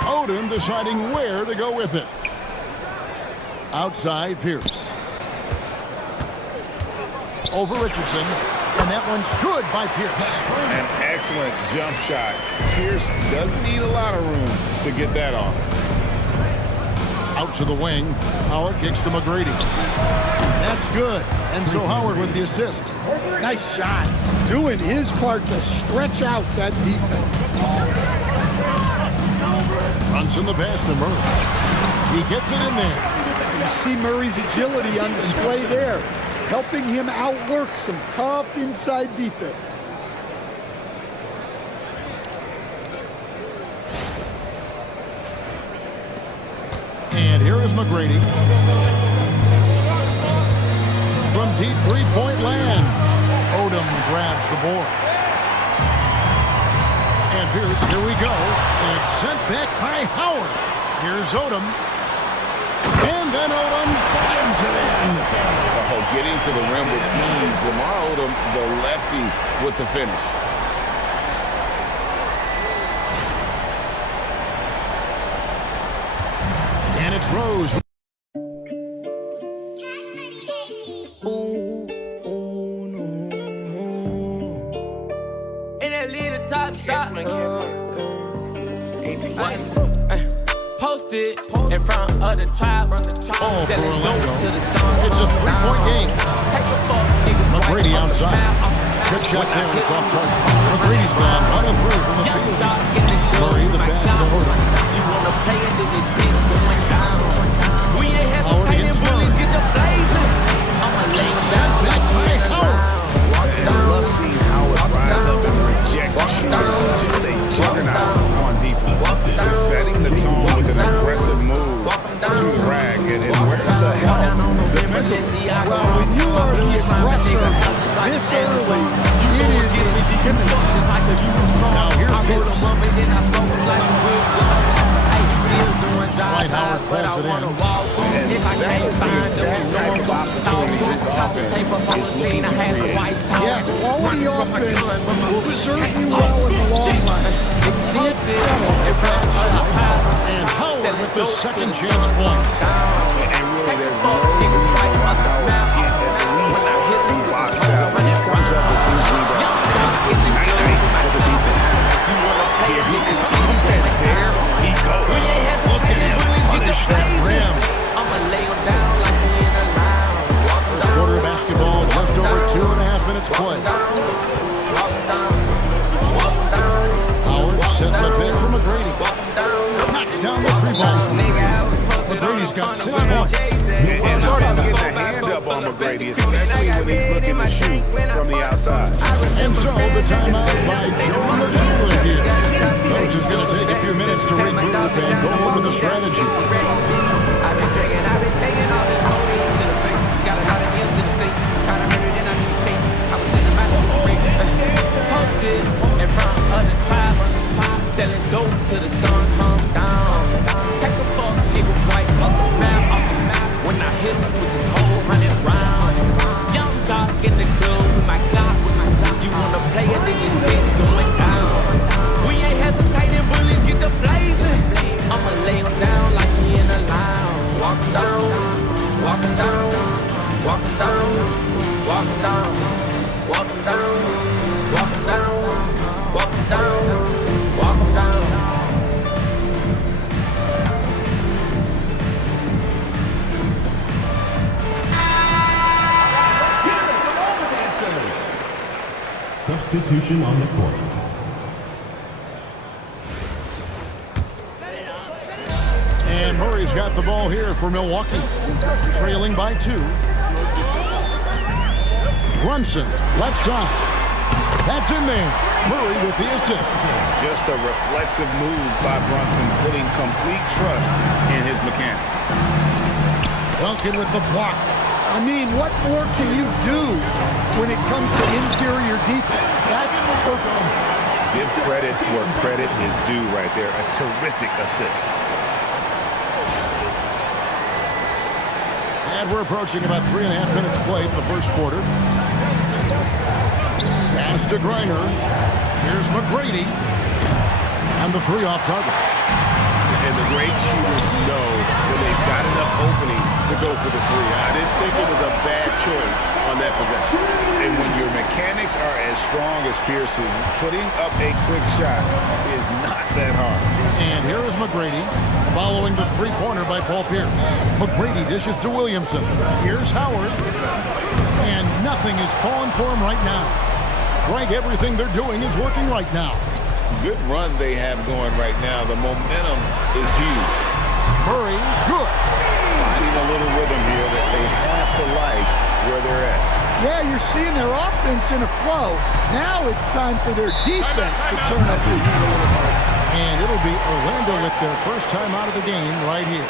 Odom deciding where to go with it. Outside, Pierce. Over Richardson. And that one's good by Pierce. An excellent jump shot. Pierce doesn't need a lot of room to get that off. Out to the wing. Howard kicks to McGrady. That's good. And so Howard with the assist. Nice shot. Doing his part to stretch out that defense. Runs in the pass to Murray. He gets it in there. You see Murray's agility on display there, helping him outwork some tough inside defense. And here is McGrady. From deep three-point land. Odom grabs the board. And Pierce, here we go. And it's sent back by Howard. Here's Odom. And then Odom slams it in. Oh, getting to the rim with ease. Lamar Odom, the lefty, with the finish. And it's Rose. Shot. Posted in front of the tribe, selling dope to the sun. It's a three-point game. Take a fuck, nigga. McGrady outside. Good shot there. It's off target. McGrady's gone 1 of 3 from the field. Murray the pass to Odom. You wanna play it in this bitch going down. We ain't hesitating, bullies get the blazing. I'ma lay down like we in a line. And I love seeing Howard rise up and reject shooters. Just a juggernaut on defense. They're setting the tone with an aggressive move to the rag. And where's the help defensively? Well, when you are the aggressor this early, it is intimidating. Now here's Pierce. Dwight Howard pulls it in. And that is the exact type of opportunity this offense is looking to create. Yeah, quality offense will serve you well in the long run. It can't settle. And Howard with the second chance points. And really, there's no reason why Howard can't at least be boxed out when he comes up with these rebounds. It's night-night for the defense. Here he comes, and there he goes. Look at him punish that rim. I'ma lay him down like we in a line. First quarter of basketball, just over 2.5 minutes play. Howard set the pick for McGrady. Knocks down the 3 balls. McGrady's got 6 points. And Harden getting a hand up on McGrady, especially when he's looking to shoot from the outside. And so the timeout by Joe Mercier here. Coach is going to take a few minutes to regroup and go over the strategy. I've been taking all this codeine to the face. Got a lot of M's in the safe. Kinda murdered and I need the pace. I was in the battle with the race. Posted in front of the tribe. Selling dope to the sun come down. Take a fuck, nigga, right off the map. When I hit him with this whole 100 round. Young dog in the club with my Glock. You wanna play it in this bitch going down. We ain't hesitating, bullies get the blazing. I'ma lay him down like he in a line. Walk him down, walk him down, walk him down, walk him down, walk him down, walk him down, walk him down, walk him down. Substitution on the court. And Murray's got the ball here for Milwaukee. Trailing by 2. Brunson, left side. That's in there. Murray with the assist. Just a reflexive move by Brunson, putting complete trust in his mechanics. Duncan with the block. I mean, what more can you do when it comes to interior defense? That's perfect. Give credit where credit is due right there. A terrific assist. And we're approaching about 3.5 minutes played in the first quarter. Pass to Griner. Here's McGrady. And the 3 off target. And the great shooters know when they've got enough opening to go for the 3. I didn't think it was a bad choice on that possession. And when your mechanics are as strong as Pearson's, putting up a quick shot is not that hard. And here is McGrady following the 3-pointer by Paul Pierce. McGrady dishes to Williamson. Here's Howard. And nothing is falling for him right now. Greg, everything they're doing is working right now. Good run they have going right now. The momentum is huge. Murray, good. Finding a little rhythm here that they have to like where they're at. Yeah, you're seeing their offense in a flow. Now it's time for their defense to turn up the heat a little bit. And it'll be Orlando with their first time out of the game right here.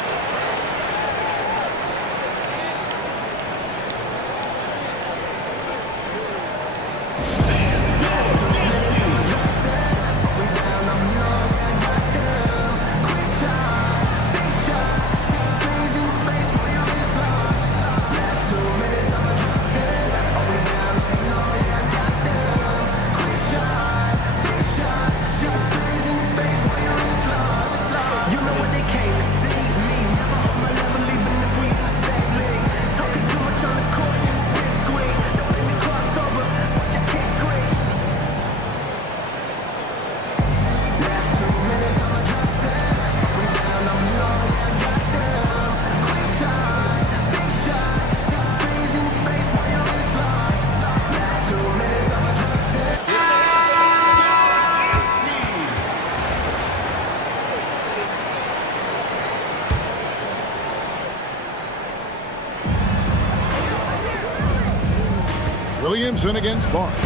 Williamson against Barnes.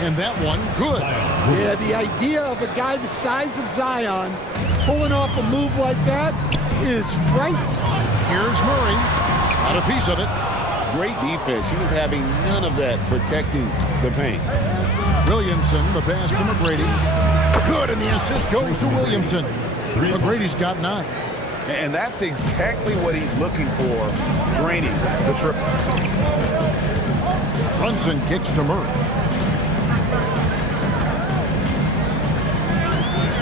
And that one, good. Yeah, the idea of a guy the size of Zion pulling off a move like that is frightening. Here's Murray. Got a piece of it. Great defense. He was having none of that protecting the paint. Williamson, the pass to McGrady. Good, and the assist goes to Williamson. McGrady's got 9. And that's exactly what he's looking for, draining the triple. Brunson kicks to Murray.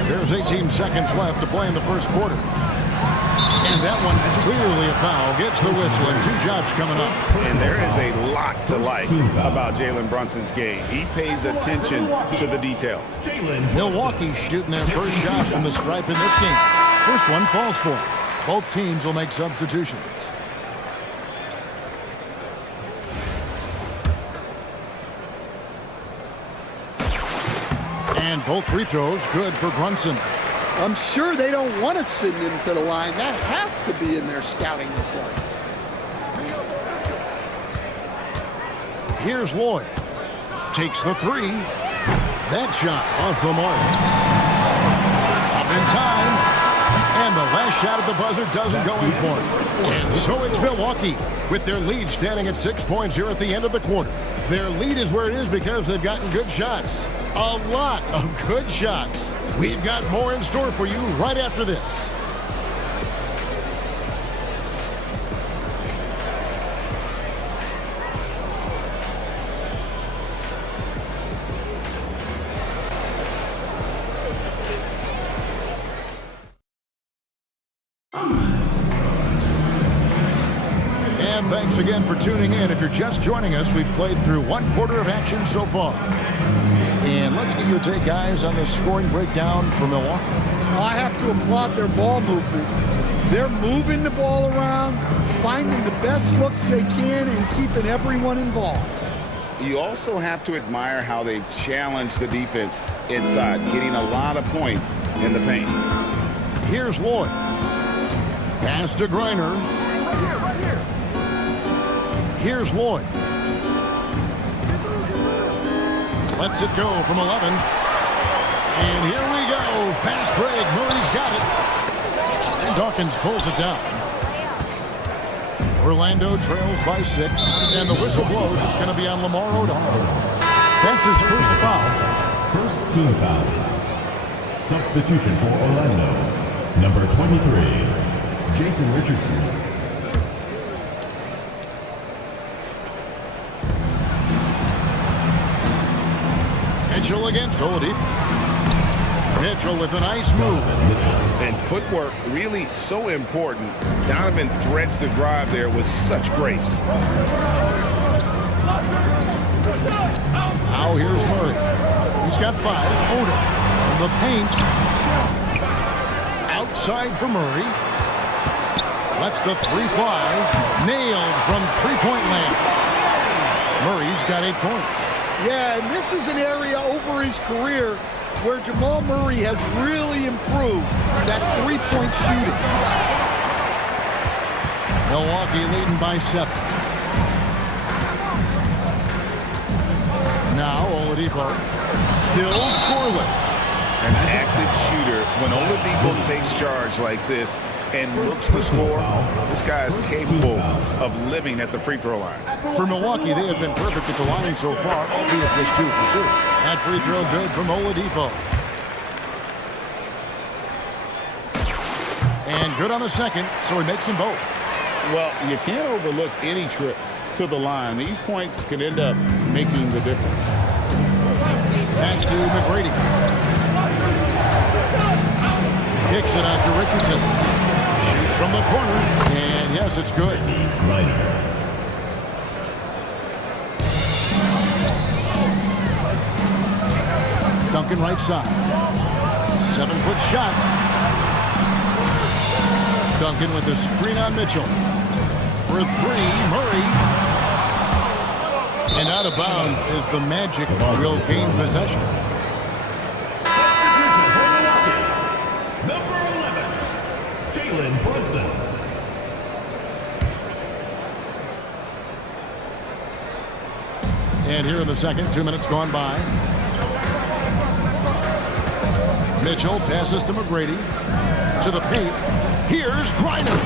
There's 18 seconds left to play in the first quarter. And that one clearly a foul. Gets the whistle and 2 shots coming up. And there is a lot to like about Jalen Brunson's game. He pays attention to the details. Milwaukee shooting their first shot from the stripe in this game. First one falls for him. Both teams will make substitutions. And both free throws good for Brunson. I'm sure they don't want to send him to the line. That has to be in their scouting report. Here's Lloyd. Takes the 3. That shot off the mark. Up in time. And the last shot at the buzzer doesn't go in for it. And so it's Milwaukee with their lead standing at 6 points here at the end of the quarter. Their lead is where it is because they've gotten good shots. A lot of good shots. We've got more in store for you right after this. And thanks again for tuning in. If you're just joining us, we've played through 1 quarter of action so far. And let's get your take, guys, on the scoring breakdown for Milwaukee. I have to applaud their ball movement. They're moving the ball around, finding the best looks they can, and keeping everyone involved. You also have to admire how they've challenged the defense inside, getting a lot of points in the paint. Here's Lloyd. Pass to Griner. Here's Lloyd. Lets it go from 11. And here we go. Fast break. Murray's got it. And Dawkins pulls it down. Orlando trails by 6. And the whistle blows. It's going to be on Lamar Odom. That's his first foul. First team foul. Substitution for Orlando. Number 23, Jason Richardson. Mitchell against Oladipo. Mitchell with a nice move. And footwork really so important. Donovan threads the drive there with such grace. Now here's Murray. He's got 5. Odom from the paint. Outside for Murray. Lets the 3 fly. Nailed from three-point land. Murray's got 8 points. Yeah, and this is an area over his career where Jamal Murray has really improved that three-point shooting. Milwaukee leading by 7. Now Oladipo still scoreless. An active shooter. When Oladipo takes charge like this and looks to score, this guy is capable of living at the free throw line. For Milwaukee, they have been perfect at the line so far, albeit just 2 for 2. That free throw good from Oladipo. And good on the second, so he makes them both. Well, you can't overlook any trip to the line. These points can end up making the difference. Pass to McGrady. Kicks it out to Richardson. Shoots from the corner, and yes, it's good. Duncan right side. 7-foot shot. Duncan with the screen on Mitchell. For 3, Murray. And out of bounds is the Magic will gain possession. Number 11, Jalen Brunson. And here in the second, 2 minutes gone by. Mitchell passes to McGrady. To the paint. Here's Griner.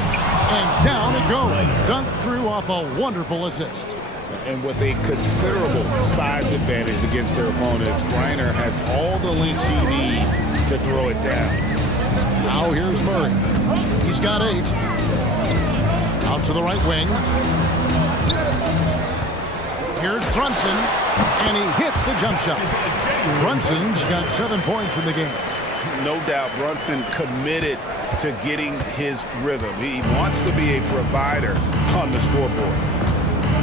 And down it goes. Dunked through off a wonderful assist. And with a considerable size advantage against their opponents, Griner has all the length he needs to throw it down. Now here's Murray. He's got 8. Out to the right wing. Here's Brunson. And he hits the jump shot. Brunson's got 7 points in the game. No doubt Brunson committed to getting his rhythm. He wants to be a provider on the scoreboard.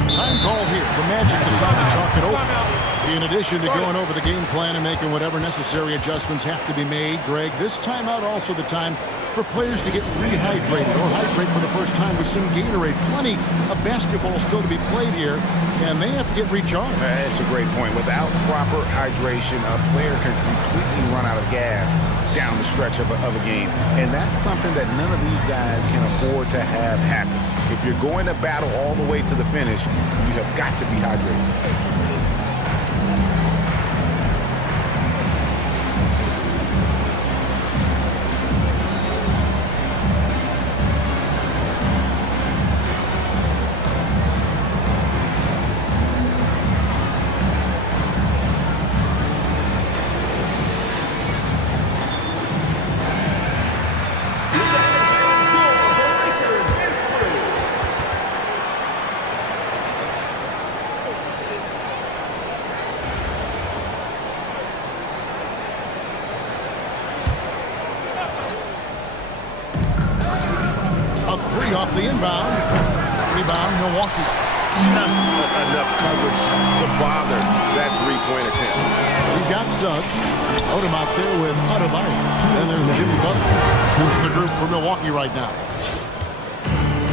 Time call here. The Magic decide to talk it over. In addition to going over the game plan and making whatever necessary adjustments have to be made, Greg, this timeout also the time for players to get rehydrated or hydrate for the first time with some Gatorade. Plenty of basketball still to be played here, and they have to get recharged. That's a great point. Without proper hydration, a player can completely run out of gas down the stretch of a game. And that's something that none of these guys can afford to have happen. If you're going to battle all the way to the finish, you have got to be hydrated. Off the inbound. Rebound, Milwaukee. Just enough coverage to bother that three-point attempt. He got Suggs. Odom out there with Adebayo. And there's Jimmy Butler. Who's the group for Milwaukee right now.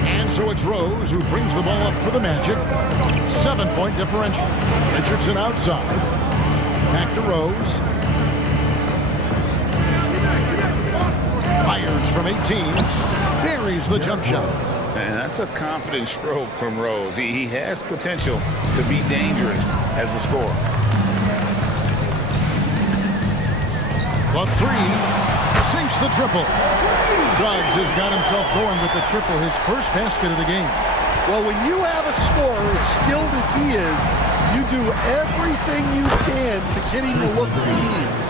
And so it's Rose who brings the ball up for the Magic. 7-point differential. Richardson outside. Back to Rose. Fires from 18. buries the jump shot. And that's a confident stroke from Rose. He has potential to be dangerous as a scorer. The three sinks the triple. Suggs has got himself going with the triple, his first basket of the game. Well, when you have a scorer as skilled as he is, you do everything you can to get him the looks he needs.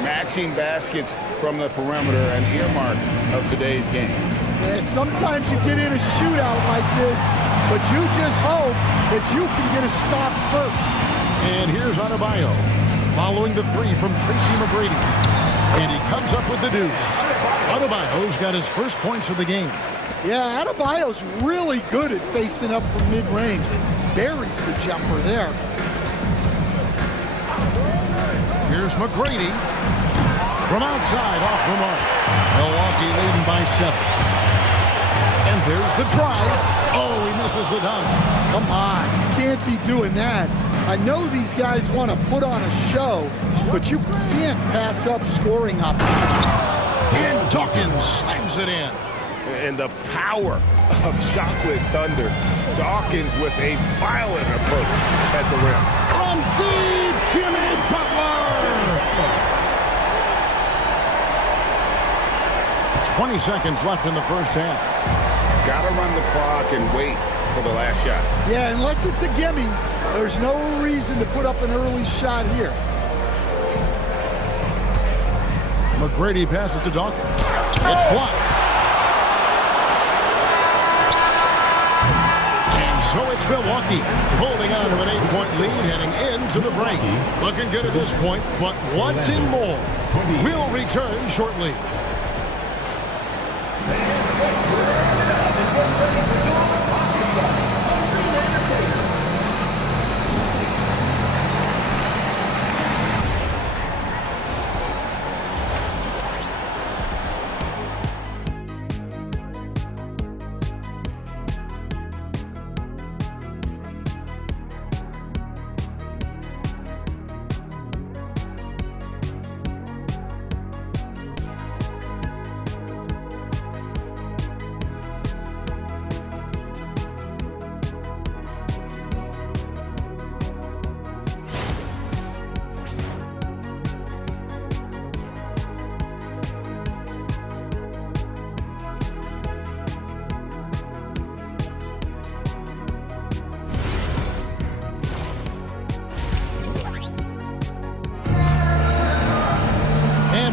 Matching baskets from the perimeter, an earmark of today's game. Yeah, sometimes you get in a shootout like this, but you just hope that you can get a stop first. And here's Adebayo following the three from Tracy McGrady. And he comes up with the deuce. Adebayo's got his first points of the game. Yeah, Adebayo's really good at facing up from mid-range. Buries the jumper there. Here's McGrady from outside off the mark. Milwaukee leading by 7. And there's the drive. Oh, he misses the dunk. Come on, you can't be doing that. I know these guys want to put on a show, but you can't pass up scoring opportunities. And Dawkins slams it in. And the power of Chocolate Thunder. Dawkins with a violent approach at the rim. From deep, Jimmy Butler! 20 seconds left in the first half. Gotta run the clock and wait for the last shot. Yeah, unless it's a gimme, there's no reason to put up an early shot here. McGrady passes to Dawkins. It's blocked. And so it's Milwaukee holding on to an 8-point lead heading into the break. Looking good at this point, but wanting more. We'll return shortly.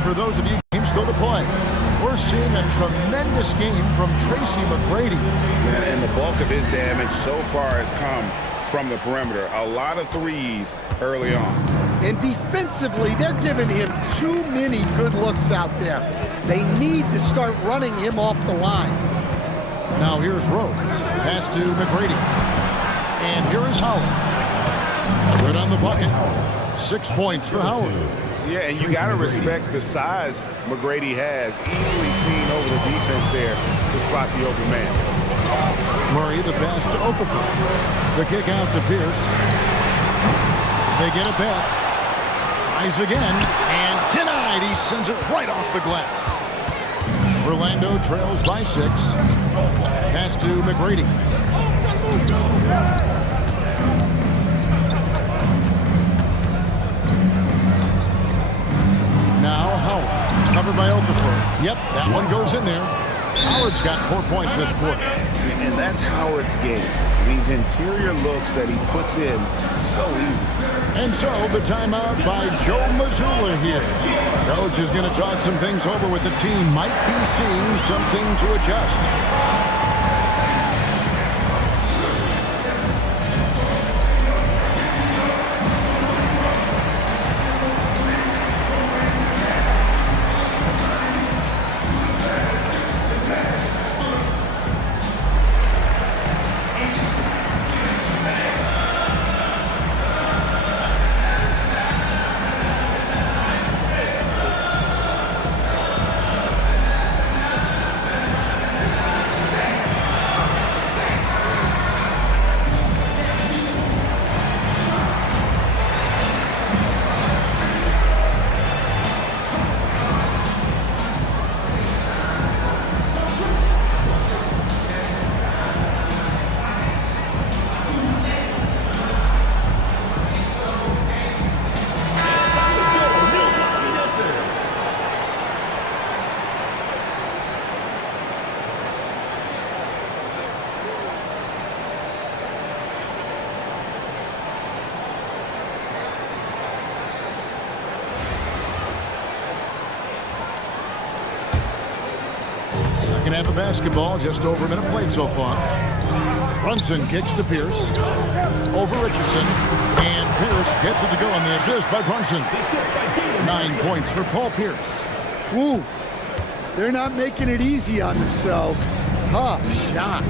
For those of you games still to play, we're seeing a tremendous game from Tracy McGrady. And the bulk of his damage so far has come from the perimeter. A lot of threes early on. And defensively, they're giving him too many good looks out there. They need to start running him off the line. Now here's Rose. Pass to McGrady. And here is Howard. Good on the bucket. 6 points for Howard. Yeah, and you got to respect the size McGrady has. Easily seen over the defense there to spot the open man. Murray, the pass to Okafor. The kick out to Pierce. They get it back. Tries again, and denied. He sends it right off the glass. Orlando trails by 6. Pass to McGrady. Now Howard, covered by Okafor. Yep, that one goes in there. Howard's got 4 points this quarter. And that's Howard's game. These interior looks that he puts in so easy. And so the timeout by Joe Mazzulla here. Coach is going to talk some things over with the team. Might be seeing something to adjust. Second half of basketball, just over a minute played so far. Brunson kicks to Pierce. Over Richardson. And Pierce gets it to go on the assist by Brunson. 9 points for Paul Pierce. Whew. They're not making it easy on themselves. Tough shot.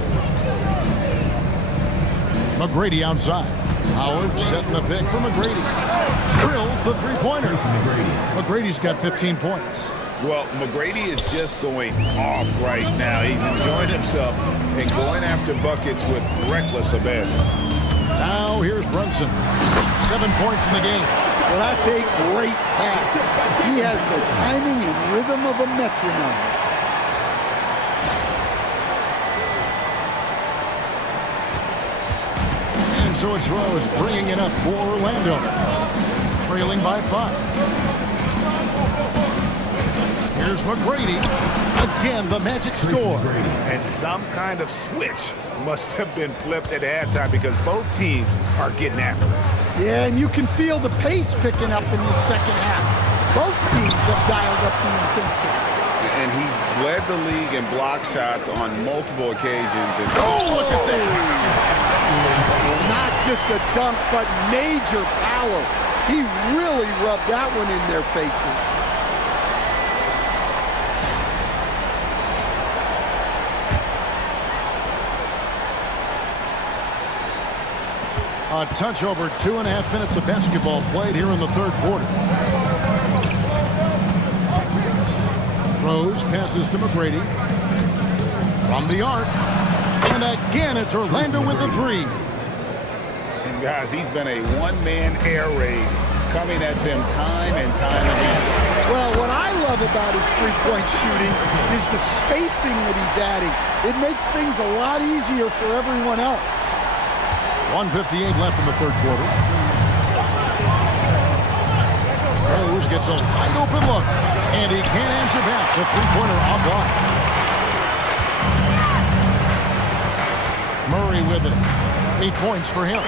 McGrady outside. Howard setting the pick for McGrady. Drills the three-pointer. McGrady's got 15 points. Well, McGrady is just going off right now. He's enjoying himself and going after buckets with reckless abandon. Now here's Brunson. 7 points in the game. Well, that's a great pass. He has the timing and rhythm of a metronome. And so it's Rose bringing it up for Orlando. Trailing by 5. Here's McGrady. Again, the magic score. And some kind of switch must have been flipped at halftime because both teams are getting after it. Yeah, and you can feel the pace picking up in the second half. Both teams have dialed up the intensity. And he's led the league in block shots on multiple occasions. And oh, look at that. Not just a dunk, but major power. He really rubbed that one in their faces. A touch over 2.5 minutes of basketball played here in the third quarter. Rose passes to McGrady. From the arc. And again, it's Orlando with the three. And guys, he's been a one-man air raid coming at them time and time again. Well, what I love about his three-point shooting is the spacing that he's adding. It makes things a lot easier for everyone else. 1:58 left in the third quarter. Rose gets a wide open look, and he can't answer back. The three-pointer offline. Murray with it. 8 points for him.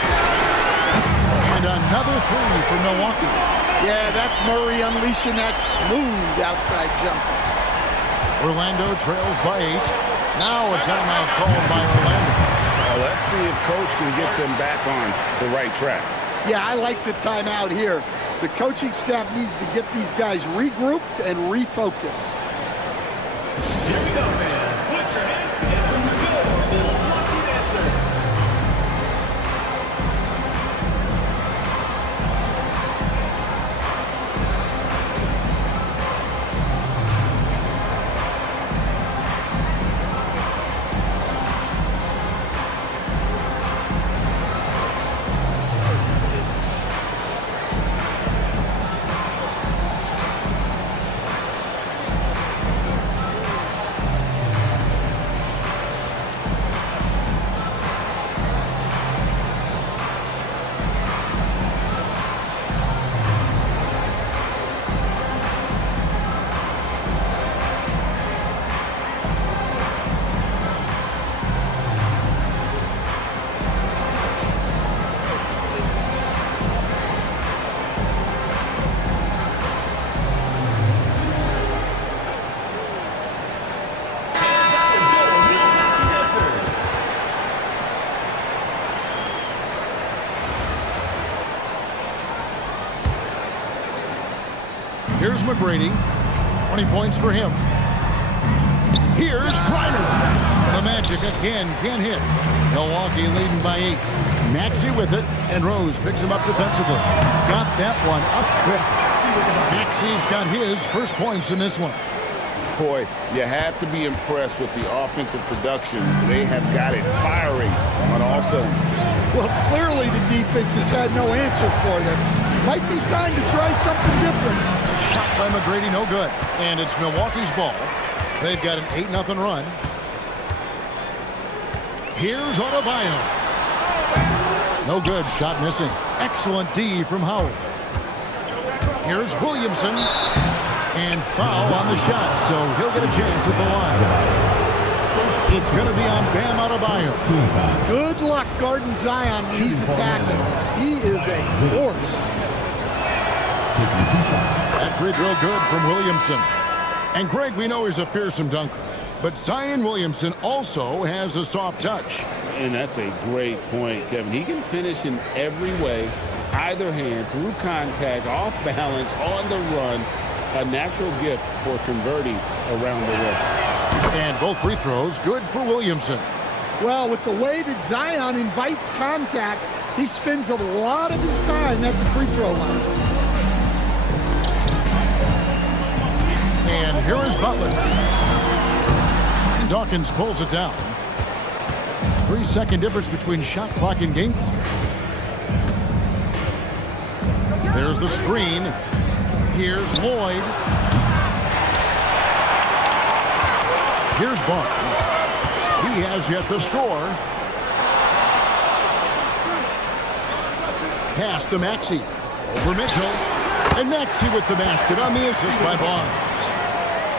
And another three for Milwaukee. Yeah, that's Murray unleashing that smooth outside jumper. Orlando trails by 8. Now a timeout called by Orlando. Let's see if Coach can get them back on the right track. Yeah, I like the timeout here. The coaching staff needs to get these guys regrouped and refocused. Here we go, man. Put your hands together. Go, Milwaukee Dancers. Here's McGrady. 20 points for him. Here's Griner. The Magic again can't hit. Milwaukee leading by 8. Maxey with it, and Rose picks him up defensively. Got that one up quick. Maxey's got his first points in this one. Boy, you have to be impressed with the offensive production. They have got it firing on all cylinders. Well, clearly the defense has had no answer for them. Might be time to try something different. A shot by McGrady, no good. And it's Milwaukee's ball. They've got an 8-0 run. Here's Adebayo. No good, shot missing. Excellent D from Howard. Here's Williamson. And foul on the shot, so he'll get a chance at the line. It's going to be on Bam Adebayo. Good luck guarding Zion when he's attacking. He is a force. That free throw good from Williamson. And Greg, we know he's a fearsome dunker. But Zion Williamson also has a soft touch. And that's a great point, Kevin. He can finish in every way, either hand, through contact, off balance, on the run. A natural gift for converting around the rim. And both free throws good for Williamson. Well, with the way that Zion invites contact, he spends a lot of his time at the free throw line. And here is Butler. And Dawkins pulls it down. 3-second difference between shot clock and game clock. There's the screen. Here's Lloyd. Here's Barnes. He has yet to score. Pass to Maxey. Over Mitchell. And Maxey with the basket on the assist by Barnes.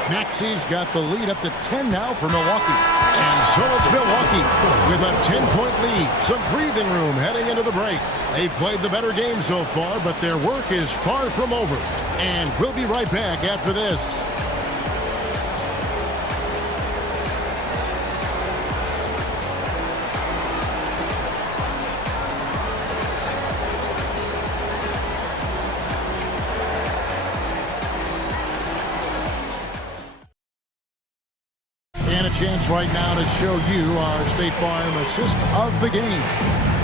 Maxey's got the lead up to 10 now for Milwaukee. And so it's Milwaukee with a 10-point lead. Some breathing room heading into the break. They've played the better game so far, but their work is far from over. And we'll be right back after this. And a chance right now to show you our State Farm assist of the game.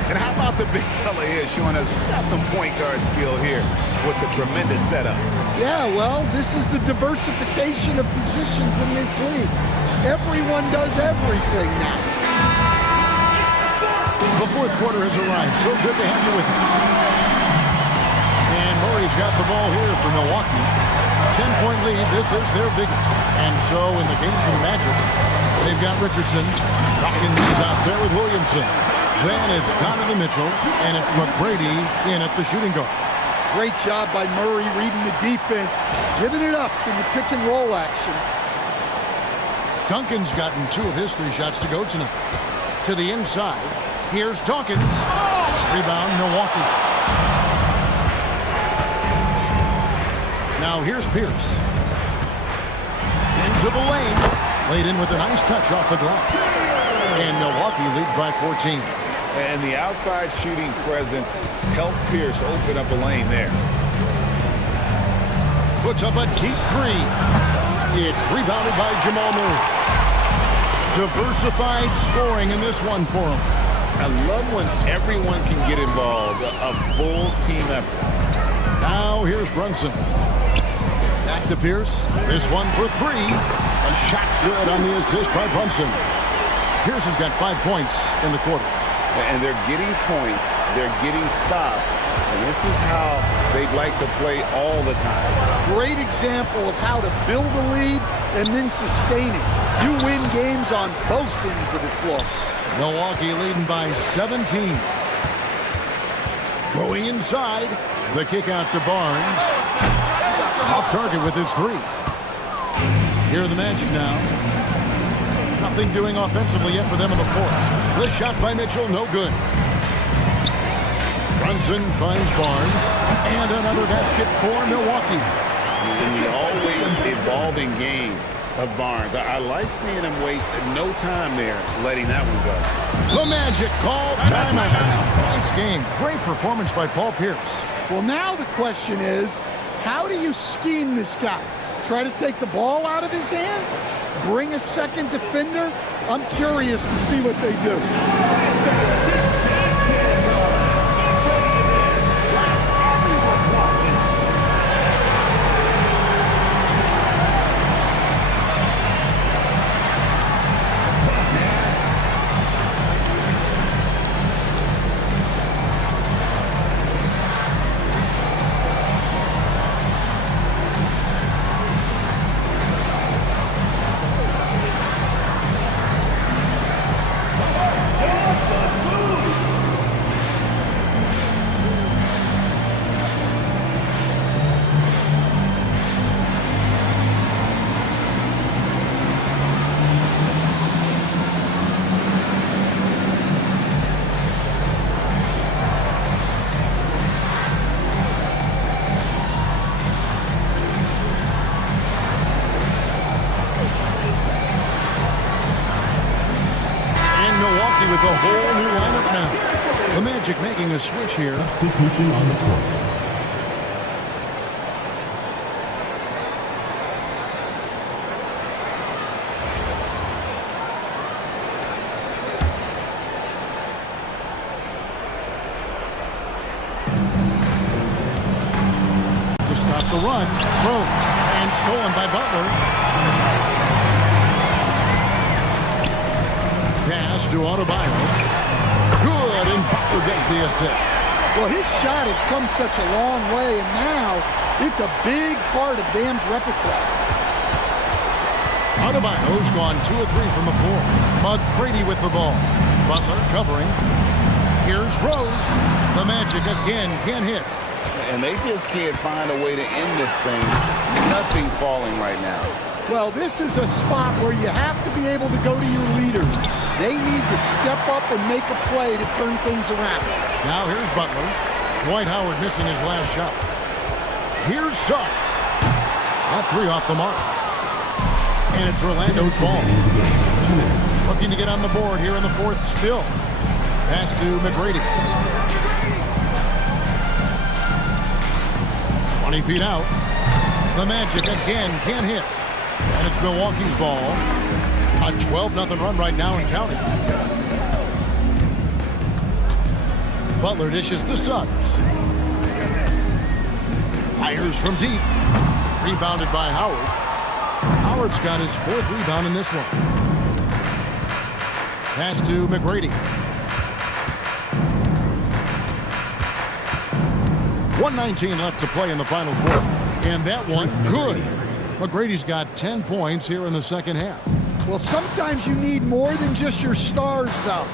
And how about the big fella here showing us he's got some point guard skill here with the tremendous setup. Yeah, well, this is the diversification of positions in this league. Everyone does everything now. The fourth quarter has arrived. So good to have you with us. And Murray's got the ball here for Milwaukee. 10-point lead. This is their biggest. And so in the game for the Magic, they've got Richardson. Dawkins is out there with Williamson. Then it's Donovan Mitchell, and it's McGrady in at the shooting guard. Great job by Murray reading the defense, giving it up in the pick and roll action. Duncan's gotten 2 of his 3 shots to go tonight. To the inside, here's Dawkins. Rebound, Milwaukee. Now here's Pierce. Into the lane. Laid in with a nice touch off the glass. And Milwaukee leads by 14. And the outside shooting presence helped Pierce open up a lane there. Puts up a deep 3. It's rebounded by Jamal Murray. Diversified scoring in this one for him. I love when everyone can get involved, a full team effort. Now here's Brunson. Back to Pierce. This one for 3. A shot's good on the assist by Brunson. Pierce has got 5 points in the quarter. And they're getting points, they're getting stops, and this is how they'd like to play all the time. Great example of how to build a lead and then sustain it. You win games on both ends of the floor. Milwaukee leading by 17. Going inside, the kick out to Barnes. Off target with his 3. Here are the Magic now. Nothing doing offensively yet for them in the fourth. The shot by Mitchell, no good. Brunson finds Barnes. And another basket for Milwaukee. In the always evolving game of Barnes, I like seeing him waste no time there, letting that one go. The Magic call timeout. Nice game. Great performance by Paul Pierce. Well, now the question is, how do you scheme this guy? Try to take the ball out of his hands? Bring a second defender? I'm curious to see what they do. with a whole new lineup now. The Magic making a switch here. Substitution on the court. To stop the run, Rose, and stolen by Butler. Pass to Adebayo. Good, and Butler gets the assist. Well, his shot has come such a long way, and now it's a big part of Bam's repertoire. Adebayo's gone 2 of 3 from the floor. McGrady with the ball. Butler covering. Here's Rose. The Magic again can't hit. And they just can't find a way to end this thing. Nothing falling right now. Well, this is a spot where you have to be able to go to your leaders. They need to step up and make a play to turn things around. Now here's Butler. Dwight Howard missing his last shot. Here's Suggs. That 3 off the mark. And it's Orlando's ball. Looking to get on the board here in the 4th still. Pass to McGrady. 20 feet out. The Magic again can't hit. And it's Milwaukee's ball. A 12-0 run right now and counting. Butler dishes to Suggs. Fires from deep. Rebounded by Howard. Howard's got his 4th rebound in this one. Pass to McGrady. 1:19 left to play in the final quarter. And that one, good. McGrady's got 10 points here in the second half. Well, sometimes you need more than just your stars, though.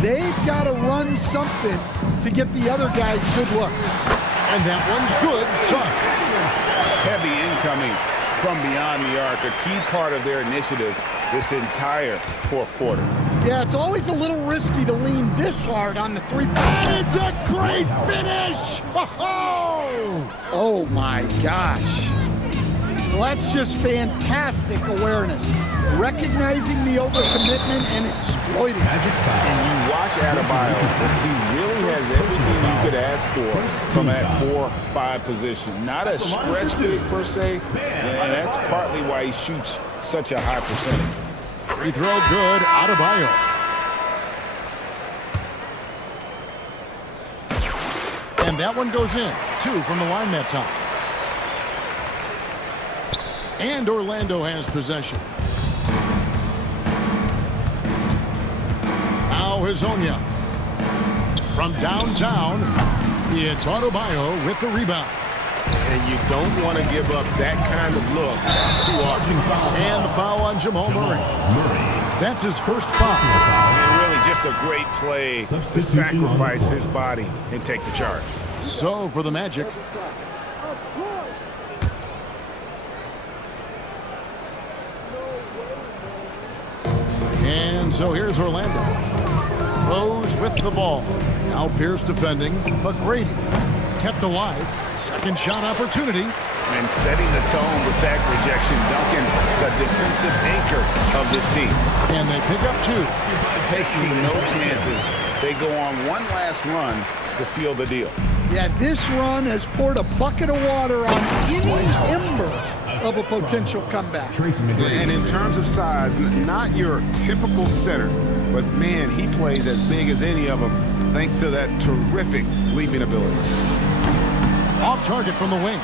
They've got to run something to get the other guys good looks. And that one's good. Suggs. Heavy incoming from beyond the arc, a key part of their initiative this entire 4th quarter. Yeah, it's always a little risky to lean this hard on the three-point. It's a great finish! Oh my gosh. Well, that's just fantastic awareness. Recognizing the overcommitment and exploiting it. And you watch Adebayo, he really has everything you could ask for from that 4-5 position. Not a stretch big per se, and that's partly why he shoots such a high percentage. Free throw good, Adebayo. And that one goes in. 2 from the line that time. And Orlando has possession. Now Hazonia. From downtown, it's Adebayo with the rebound. And you don't want to give up that kind of look too often. And the foul on Jamal Murray. That's his first foul. And really just a great play to sacrifice his body and take the charge. So for the Magic. And so here's Orlando. Rose with the ball. Now Pierce defending. McGrady kept alive. Second shot opportunity. And setting the tone with that rejection, Duncan, the defensive anchor of this team. And they pick up 2. Taking no chances. They go on one last run to seal the deal. Yeah, this run has poured a bucket of water on any ember of a potential comeback. And in terms of size, not your typical center, but man, he plays as big as any of them thanks to that terrific leaping ability. Off target from the wing.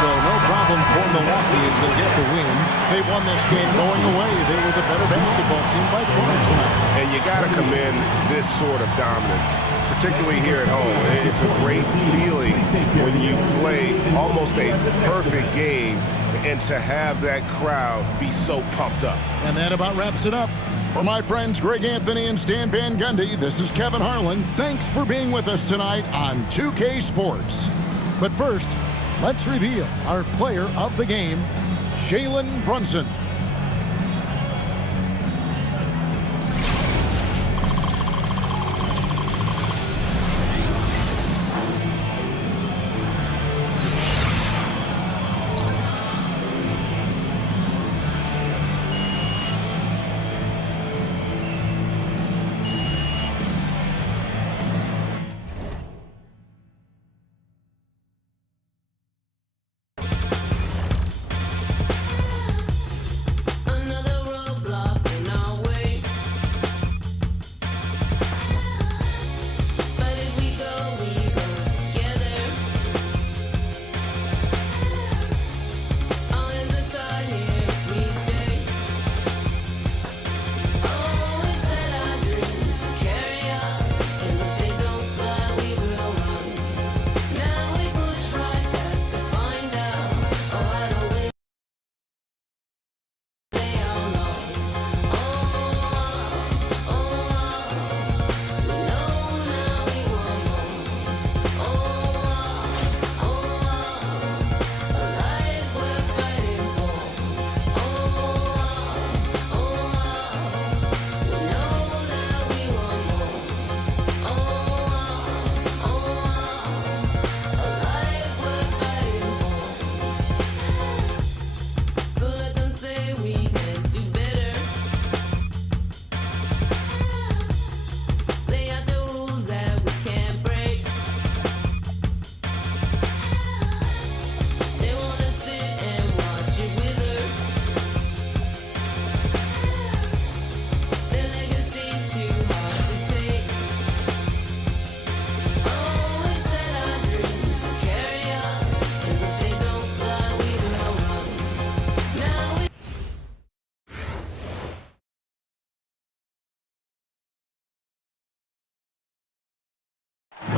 So no problem for Milwaukee as they get the win. They won this game going away. They were the better basketball team by far tonight. And you got to commend this sort of dominance, particularly here at home. It's a great feeling when you play almost a perfect game and to have that crowd be so pumped up. And that about wraps it up. For my friends Greg Anthony and Stan Van Gundy, this is Kevin Harlan. Thanks for being with us tonight on 2K Sports. But first, let's reveal our player of the game, Jalen Brunson.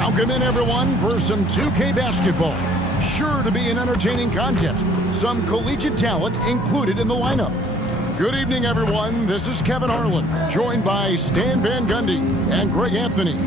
Welcome in, everyone, for some 2K basketball. Sure to be an entertaining contest. Some collegiate talent included in the lineup. Good evening, everyone. This is Kevin Harlan, joined by Stan Van Gundy and Greg Anthony.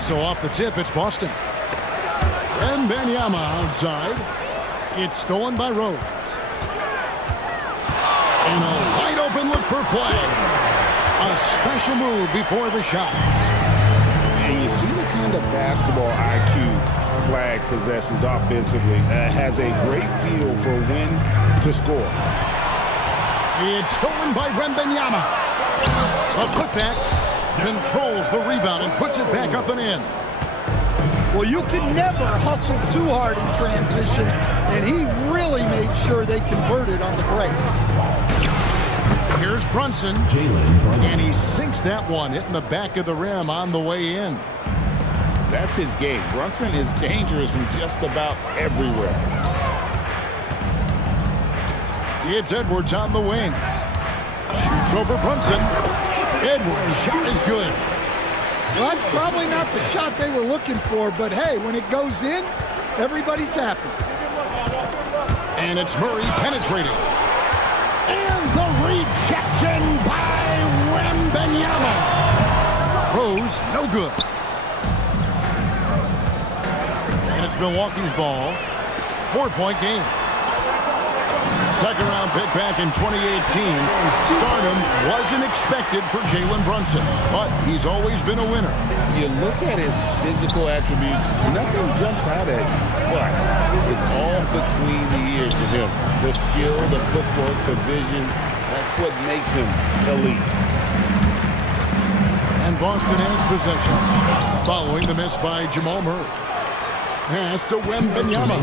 So off the tip, it's Boston. And Benyama outside. It's stolen by Rose. And a wide open look for flag. A special move before the shot. And you see the kind of basketball IQ Flag possesses offensively. Has a great feel for when to score. It's stolen by Wembanyama. A putback. Controls the rebound and puts it back up and in. Well, you can never hustle too hard in transition, and he really made sure they converted on the break. Here's Brunson, and he sinks that one, hitting the back of the rim on the way in. That's his game. Brunson is dangerous from just about everywhere. It's Edwards on the wing. Shoots over Brunson. Edwards' shot is good. Well, that's probably not the shot they were looking for, but hey, when it goes in, everybody's happy. And it's Murray penetrating. And the rejection by Wembanyama. Rose, no good. And it's Milwaukee's ball. 4-point game. Second round pick back in 2018. Stardom wasn't expected for Jalen Brunson, but he's always been a winner. You look at his physical attributes, nothing jumps out at you, but it's all between the ears with him. The skill, the footwork, the vision, that's what makes him elite. And Boston has possession, following the miss by Jamal Murray. Pass to Wembanyama.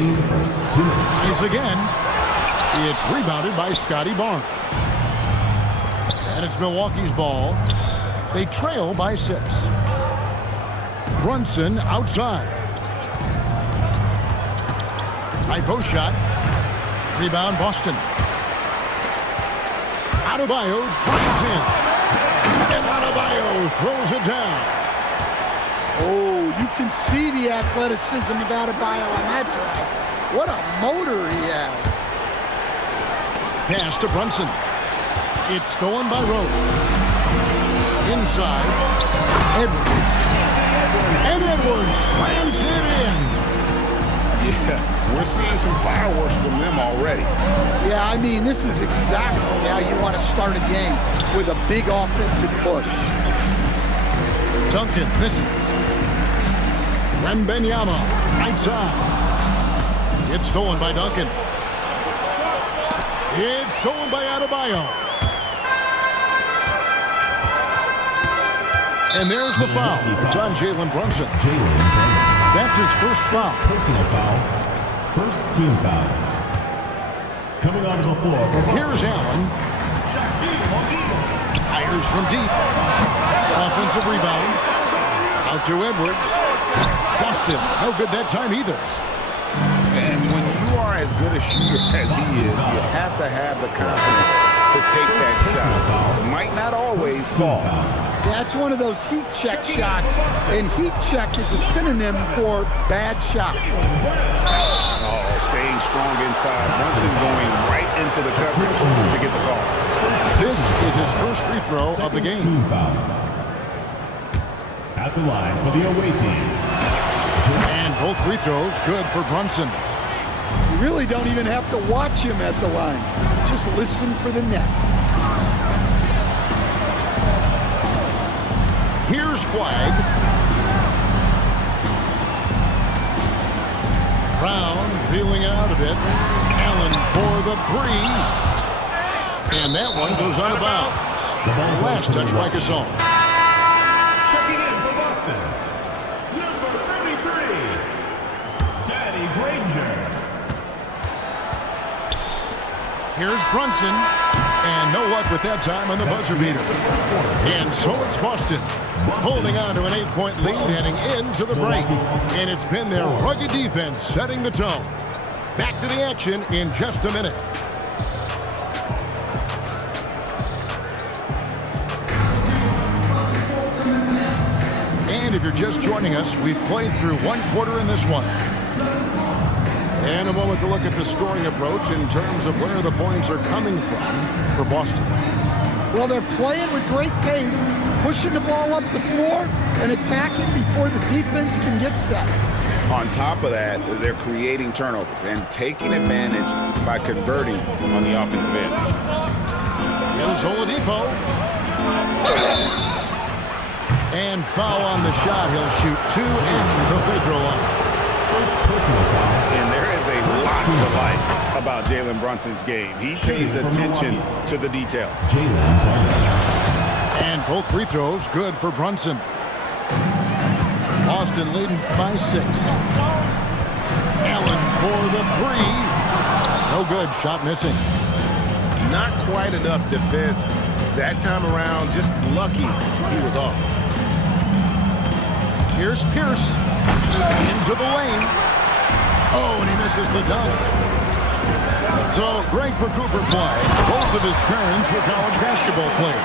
Tries again. It's rebounded by Scotty Barnes. And it's Milwaukee's ball. They trail by 6. Brunson outside. High post shot. Rebound Boston. Adebayo tries in. And Adebayo throws it down. Oh, you can see the athleticism of Adebayo on that drive. What a motor he has. Pass to Brunson. It's stolen by Rose. Inside. Edwards. And Edwards slams it in. Yeah, we're seeing some fireworks from them already. Yeah, I mean, this is exactly how you want to start a game, with a big offensive push. Duncan misses. Wembanyama, right side. It's stolen by Duncan. It's stolen by Adebayo. And there's the foul. It's on Jalen Brunson. That's his first foul. Personal foul. First team foul. Coming onto the floor. Here's Allen. Fires from deep. Offensive rebound. Out to Edwards. Boston. No good that time either. And when you are as good a shooter as he is, you have to have the confidence to take that shot. It might not always fall. That's one of those heat check shots, and heat check is a synonym for bad shot. Oh, staying strong inside. Brunson going right into the coverage to get the call. This is his first free throw of the game. At the line for the away team. And both free throws good for Brunson. You really don't even have to watch him at the line. Just listen for the net. Here's Flag. Brown feeling out of it. Allen for the 3. And that one goes out of bounds. Last touch by Gasol. Checking in for Boston, number Here's Brunson, and no luck with that time on the buzzer beater. And so it's Boston, holding on to an 8-point lead heading into the break. And it's been their rugged defense setting the tone. Back to the action in just a minute. And if you're just joining us, we've played through one quarter in this one. And a moment to look at the scoring approach in terms of where the points are coming from for Boston. Well, they're playing with great pace, pushing the ball up the floor and attacking before the defense can get set. On top of that, they're creating turnovers and taking advantage by converting on the offensive end. Here's Oladipo. And foul on the shot. He'll shoot 2 at the free throw line. And there is a lot to like about Jalen Brunson's game. He pays attention to the details. And both free throws good for Brunson. Boston leading by 6. Allen for the 3. No good. Shot missing. Not quite enough defense that time around. Just lucky he was off. Here's Pierce. Into the lane. Oh, and he misses the dunk. So great for Cooper play. Both of his parents were college basketball players.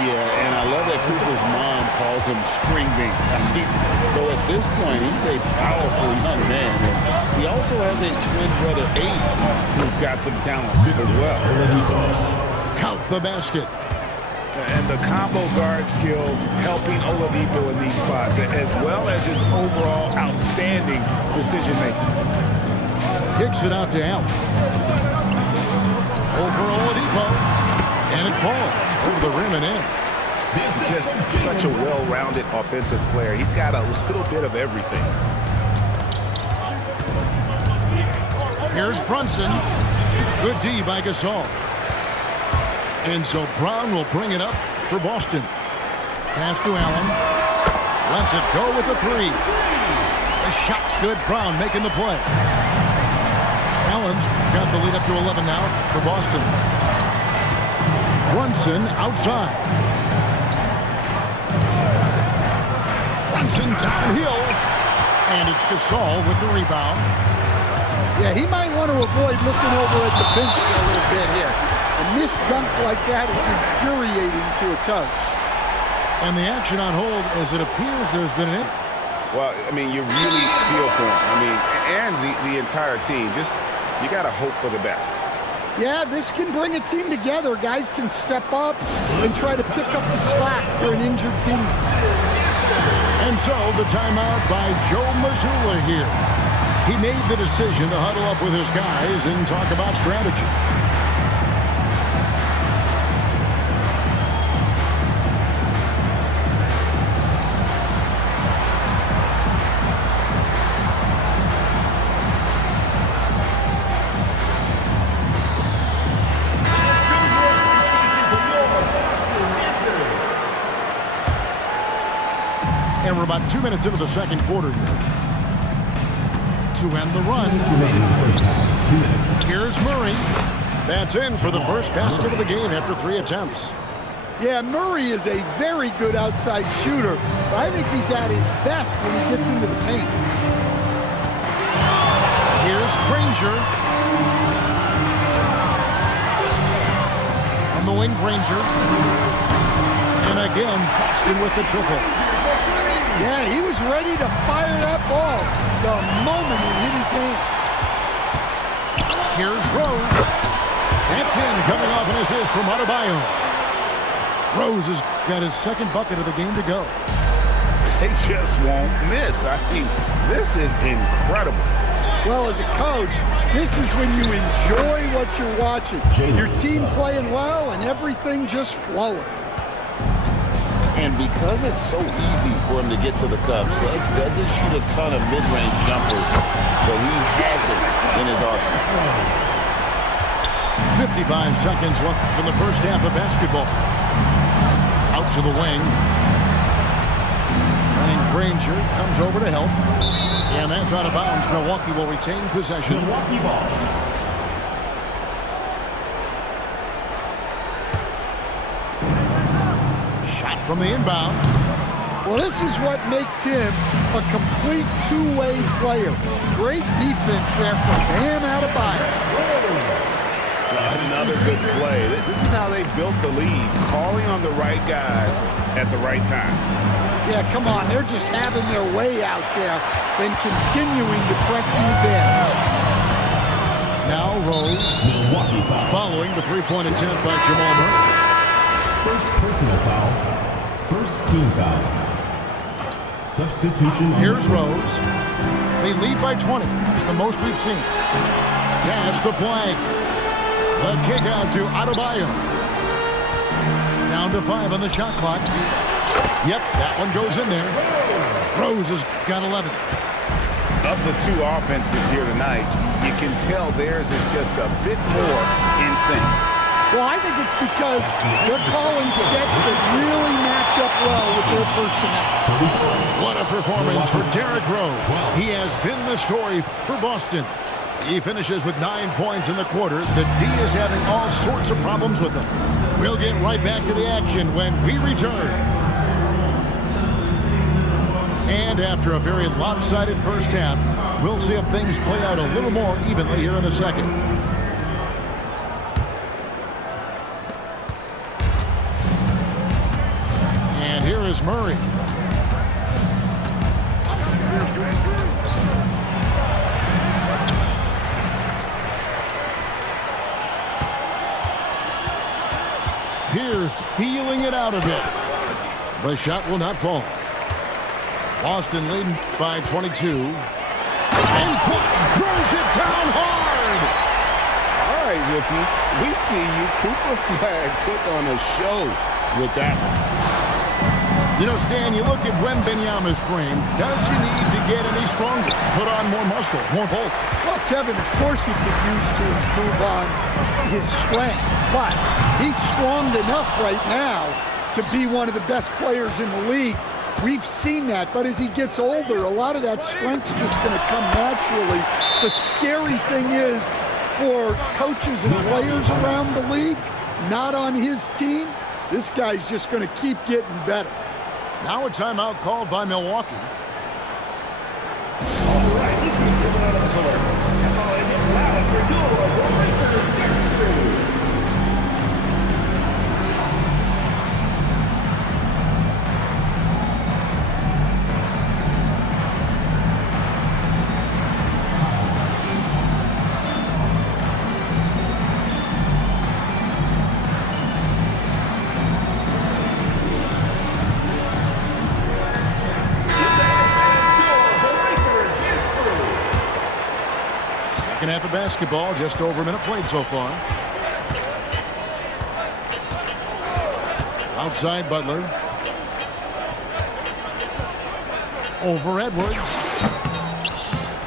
Yeah, and I love that Cooper's mom calls him String Bean. Though at this point, he's a powerful young man. And he also has a twin brother, Ace, who's got some talent as well. Count the basket. And the combo guard skills helping Oladipo in these spots, as well as his overall outstanding decision-making. Kicks it out to Allen. Over Oladipo. And it falls over the rim and in. He's just such a well-rounded offensive player. He's got a little bit of everything. Here's Brunson. Good D by Gasol. And so Brown will bring it up for Boston. Pass to Allen. Lets it go with the 3. The shot's good. Brown making the play. Allen's got the lead up to 11 now for Boston. Brunson outside. Brunson downhill. And it's Gasol with the rebound. Yeah, he might want to avoid looking over at the bench for a little bit here. A missed dunk like that is infuriating to a coach. And the action on hold as it appears there's been an... Well, I mean, you really feel for him. I mean, and the entire team. Just, you got to hope for the best. Yeah, this can bring a team together. Guys can step up and try to pick up the slack for an injured team. And so the timeout by Joe Mazzulla here. He made the decision to huddle up with his guys and talk about strategy. And we're about 2 minutes into the second quarter here. To end the run. Here's Murray. That's in for the first basket of the game after 3 attempts. Yeah, Murray is a very good outside shooter, but I think he's at his best when he gets into the paint. Here's Granger. On the wing, Granger. And again, Boston with the triple. Yeah, he was ready to fire that ball the moment it hit his hand. Here's Rose. That's in, coming off an assist from Adebayo. Rose has got his second bucket of the game to go. They just won't miss. I mean, this is incredible. Well, as a coach, this is when you enjoy what you're watching. Your team playing well and everything just flowing. And because it's so easy for him to get to the cup, Suggs doesn't shoot a ton of mid-range jumpers, but he has it in his arsenal. 55 seconds left from the first half of basketball. Out to the wing. And Granger comes over to help. And that's out of bounds. Milwaukee will retain possession. Milwaukee ball. from the inbound. Well, this is what makes him a complete two-way player. Great defense there from Bam Adebayo. Another good play. This is how they built the lead, calling on the right guys at the right time. Yeah, come on. They're just having their way out there, then continuing to press the advantage. Now Rose, Milwaukee foul. following the three-point attempt by Jamal Murray. First personal foul. First team foul. Substitution. Here's Rose. They lead by 20. It's the most we've seen. Pass the flag. The kick out to Adebayo. Down to 5 on the shot clock. Yep, that one goes in there. Rose has got 11. Of the two offenses here tonight, you can tell theirs is just a bit more in sync. Well, I think it's because they're calling sets that really match up well with their personnel. What a performance for Derrick Rose. He has been the story for Boston. He finishes with 9 points in the quarter. The D is having all sorts of problems with him. We'll get right back to the action when we return. And after a very lopsided first half, we'll see if things play out a little more evenly here in the second. And here is Murray. Pierce feeling it out a bit. The shot will not fall. Boston leading by 22. And throws it down hard. All right, Rookie. We see you. Cooper Flag put on a show with that one. You know, Stan, you look at Wembanyama's frame. Does he need to get any stronger? Put on more muscle, more bulk? Well, Kevin, of course he could use to improve on his strength, but he's strong enough right now to be one of the best players in the league. We've seen that, but as he gets older, a lot of that strength's just going to come naturally. The scary thing is for coaches and players around the league, not on his team, this guy's just going to keep getting better. Now a timeout called by Milwaukee. Second half of basketball, just over a minute played so far. Outside Butler. Over Edwards.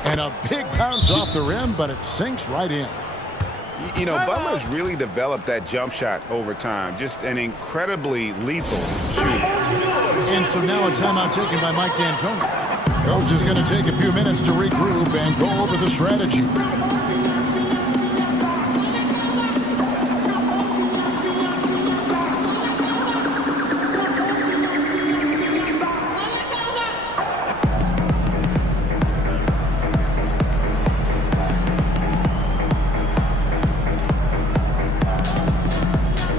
And a big bounce off the rim, but it sinks right in. You know, Butler's really developed that jump shot over time. Just an incredibly lethal shooter. And so now a timeout taken by Mike D'Antoni. Coach is going to take a few minutes to regroup and go over the strategy.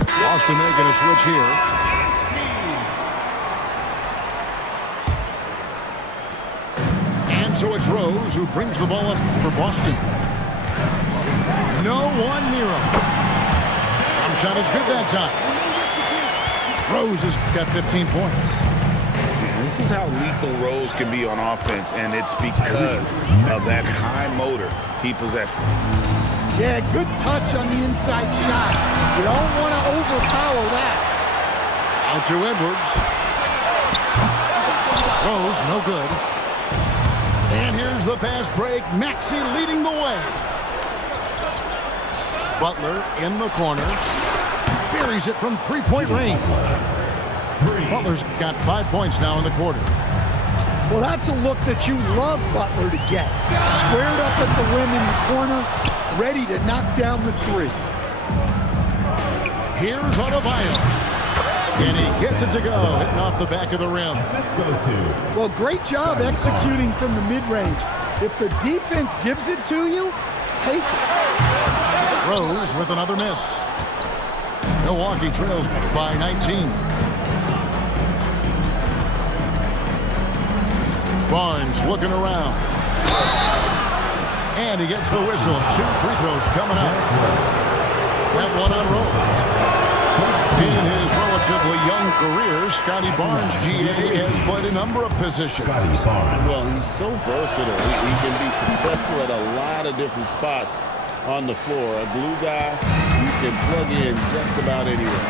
Boston making a switch here. So it's Rose who brings the ball up for Boston. No one near him. Jump shot is good that time. Rose has got 15 points. This is how lethal Rose can be on offense, and it's because of that high motor he possesses. Yeah, good touch on the inside shot. You don't want to overpower that. Out to Edwards. Rose, no good. And here's the fast break. Maxey leading the way. Butler in the corner. Buries it from three-point range. Butler's got 5 points now in the quarter. Well, that's a look that you love Butler to get. Squared up at the rim in the corner, ready to knock down the three. Here's Adebayo. And he gets it to go, hitting off the back of the rim. Assist goes to... Well, great job executing from the mid-range. If the defense gives it to you, take it. Rose with another miss. Milwaukee trails by 19. Barnes looking around. And he gets the whistle. 2 free throws coming up. That one on Rose. In his relatively young career, Scotty Barnes, GA, has played a number of positions. Well, he's so versatile. He can be successful at a lot of different spots on the floor. A glue guy, you can plug in just about anywhere.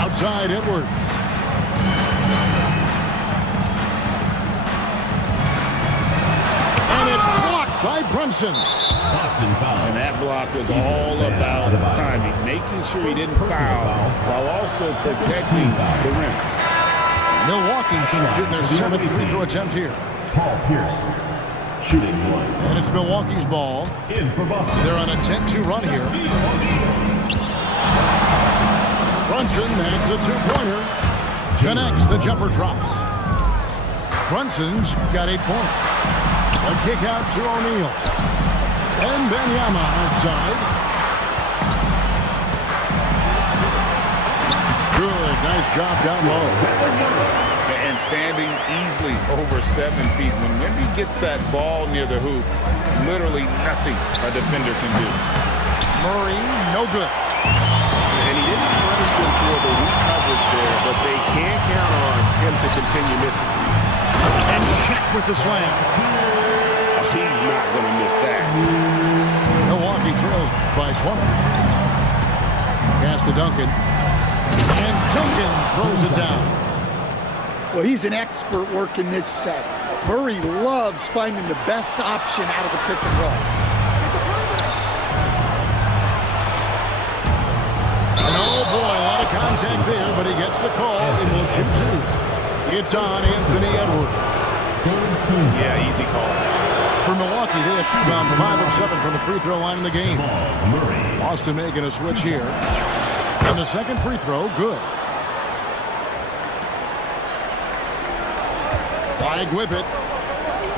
Outside Edwards. And it's blocked by Brunson. Boston foul. And that block was all about timing, making sure he didn't foul while also protecting the rim. Milwaukee shooting their 7th free throw attempt here. Paul Pierce, shooting 1. And it's Milwaukee's ball. In for Boston. They're on a 10-2 run here. Brunson makes a 2-pointer. Connects, the jumper drops. Brunson's got 8 points. A kick out to O'Neal. And Benyama outside. Good, nice job down low. And standing easily over 7 feet. When Wemby gets that ball near the hoop, literally nothing a defender can do. Murray, no good. And he didn't punish them for the weak coverage there, but they can count on him to continue missing. And Shaq with the slam. He's not going to miss that. Milwaukee trails by 20. Pass to Duncan. And Duncan throws it down. Well, he's an expert working this set. Murray loves finding the best option out of the pick and roll. And oh boy, a lot of contact there, but he gets the call and will shoot 2. It's on Anthony Edwards. Yeah, easy call. For Milwaukee, they have gone 5 of 7 from the free throw line in the game. Boston making a switch here. And the second free throw, good. Flag with it.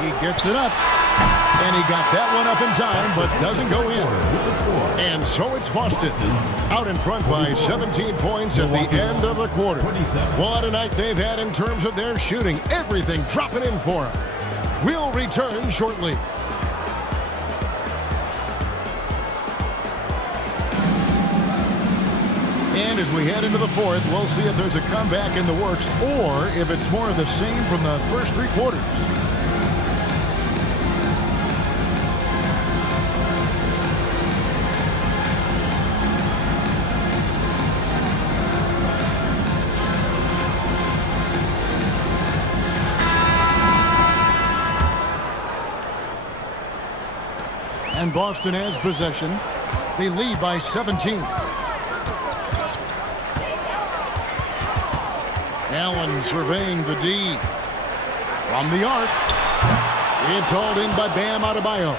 He gets it up. And he got that one up in time, but doesn't go in. And so it's Boston out in front by 17 points at the end of the quarter. What a night they've had in terms of their shooting. Everything dropping in for them. We'll return shortly. And as we head into the fourth, we'll see if there's a comeback in the works or if it's more of the same from the first 3 quarters. And Boston has possession. They lead by 17. Allen surveying the D. From the arc. It's hauled in by Bam Adebayo.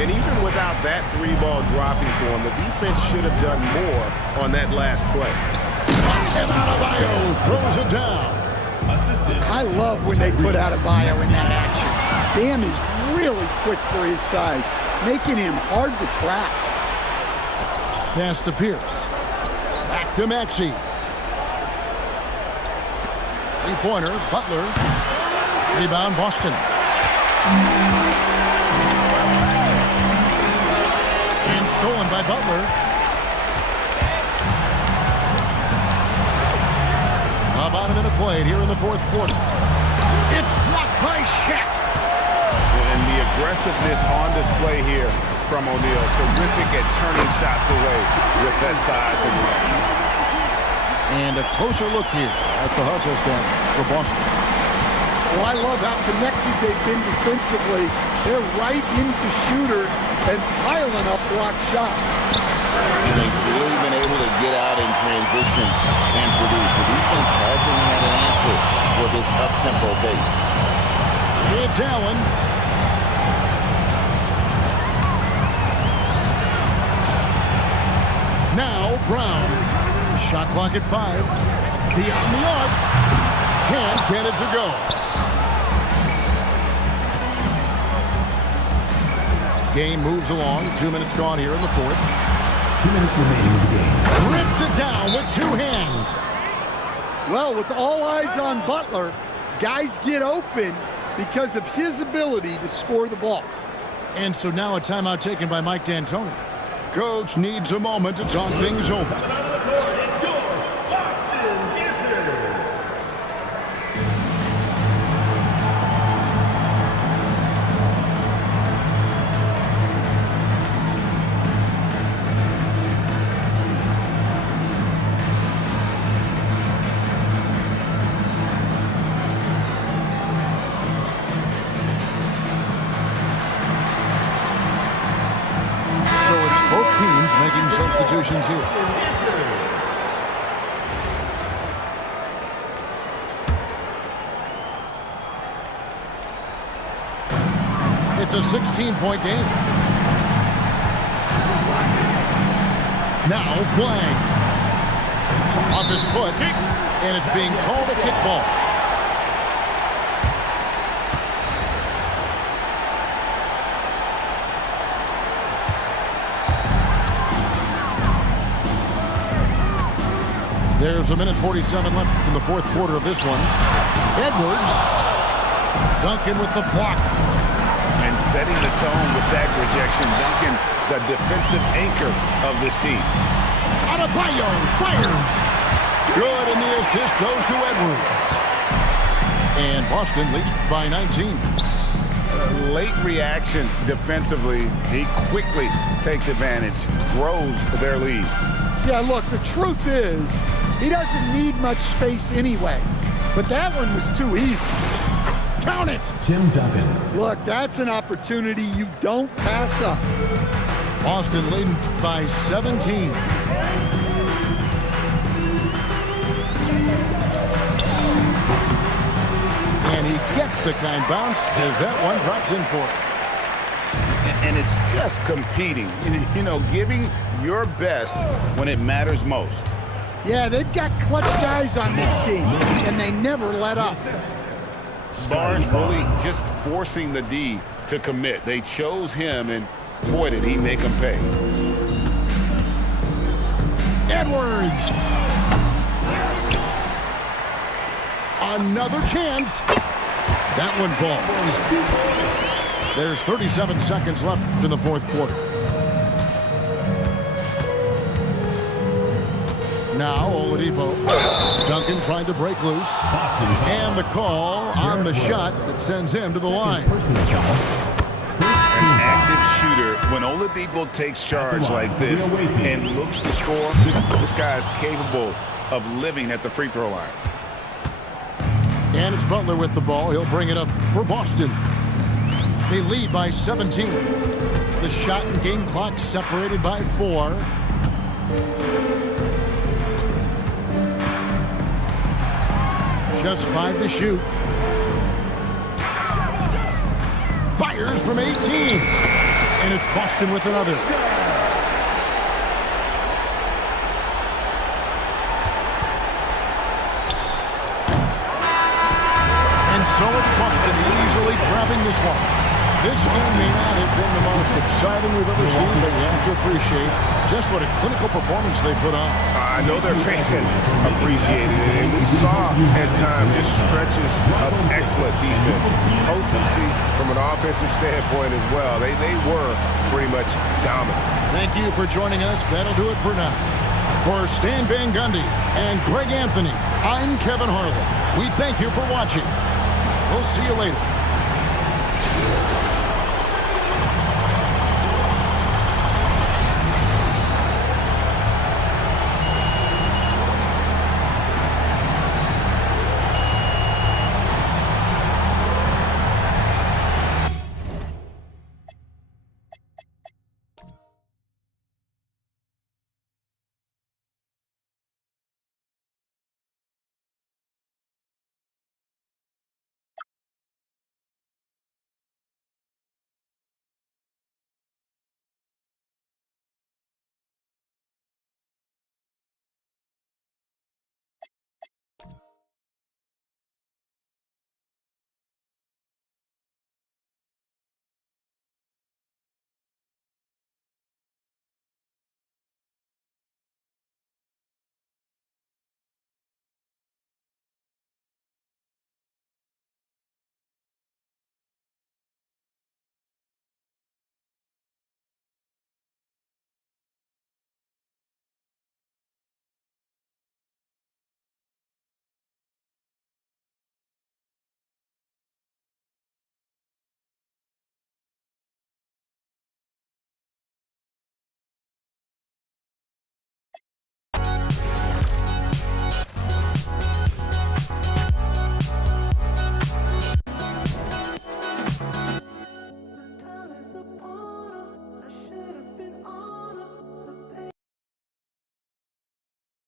And even without that 3-ball dropping for him, the defense should have done more on that last play. And Adebayo throws it down. I love when they put Adebayo in that action. Bam is really quick for his size, making him hard to track. Pass to Pierce. Back to Maxey. 3-pointer, Butler. Rebound, Boston. And stolen by Butler. About a minute played here in the fourth quarter. It's blocked by Shaq. And the aggressiveness on display here from O'Neal. Terrific at turning shots away with that size and length. And a closer look here at the hustle step for Boston. Well, I love how connected they've been defensively. They're right into shooters and piling up block shots. And they've really been able to get out in transition and produce. The defense hasn't had an answer for this up-tempo pace. It's Allen. Now Brown. Shot clock at 5. Beyond the arc. Can't get it to go. Game moves along. 2 minutes gone here in the fourth. 2 minutes remaining in the game. Rips it down with 2 hands. Well, with all eyes on Butler, guys get open because of his ability to score the ball. And so now a timeout taken by Mike D'Antoni. Coach needs a moment to talk things over. It's your Boston Dancers. Making substitutions here. It's a 16-point game. Now flag. Off his foot, and it's being called a kickball. There's a minute 47 left in the fourth quarter of this one. Edwards. Duncan with the block. And setting the tone with that rejection. Duncan, the defensive anchor of this team. Adebayo fires. Good, and the assist goes to Edwards. And Boston leads by 19. Late reaction defensively. He quickly takes advantage, grows their lead. Yeah, look, the truth is, he doesn't need much space anyway. But that one was too easy. Count it! Tim Duncan. Look, that's an opportunity you don't pass up. Boston leading by 17. And he gets the kind bounce as that one drops in for it. And it's just competing, you know, giving your best when it matters most. Yeah, they've got clutch guys on this team, and they never let up. Barnes really just forcing the D to commit. They chose him, and boy, did he make them pay. Edwards. Another chance. That one falls. There's 37 seconds left in the fourth quarter. Now Oladipo. Duncan trying to break loose. And the call on the shot that sends him to the line. An active shooter. When Oladipo takes charge like this and looks to score, this guy is capable of living at the free throw line. And it's Butler with the ball. He'll bring it up for Boston. They lead by 17. The shot and game clock separated by 4. Just 5 to shoot. Fires from 18. And it's Boston with another. And so it's Boston easily grabbing this one. This game may not have been the most exciting we've ever seen, but you have to appreciate just what a clinical performance they put on. I know their fans appreciated it, and we saw at times just stretches of excellent defense. Potency from an offensive standpoint as well. They were pretty much dominant. Thank you for joining us. That'll do it for now. For Stan Van Gundy and Greg Anthony, I'm Kevin Harlan. We thank you for watching. We'll see you later.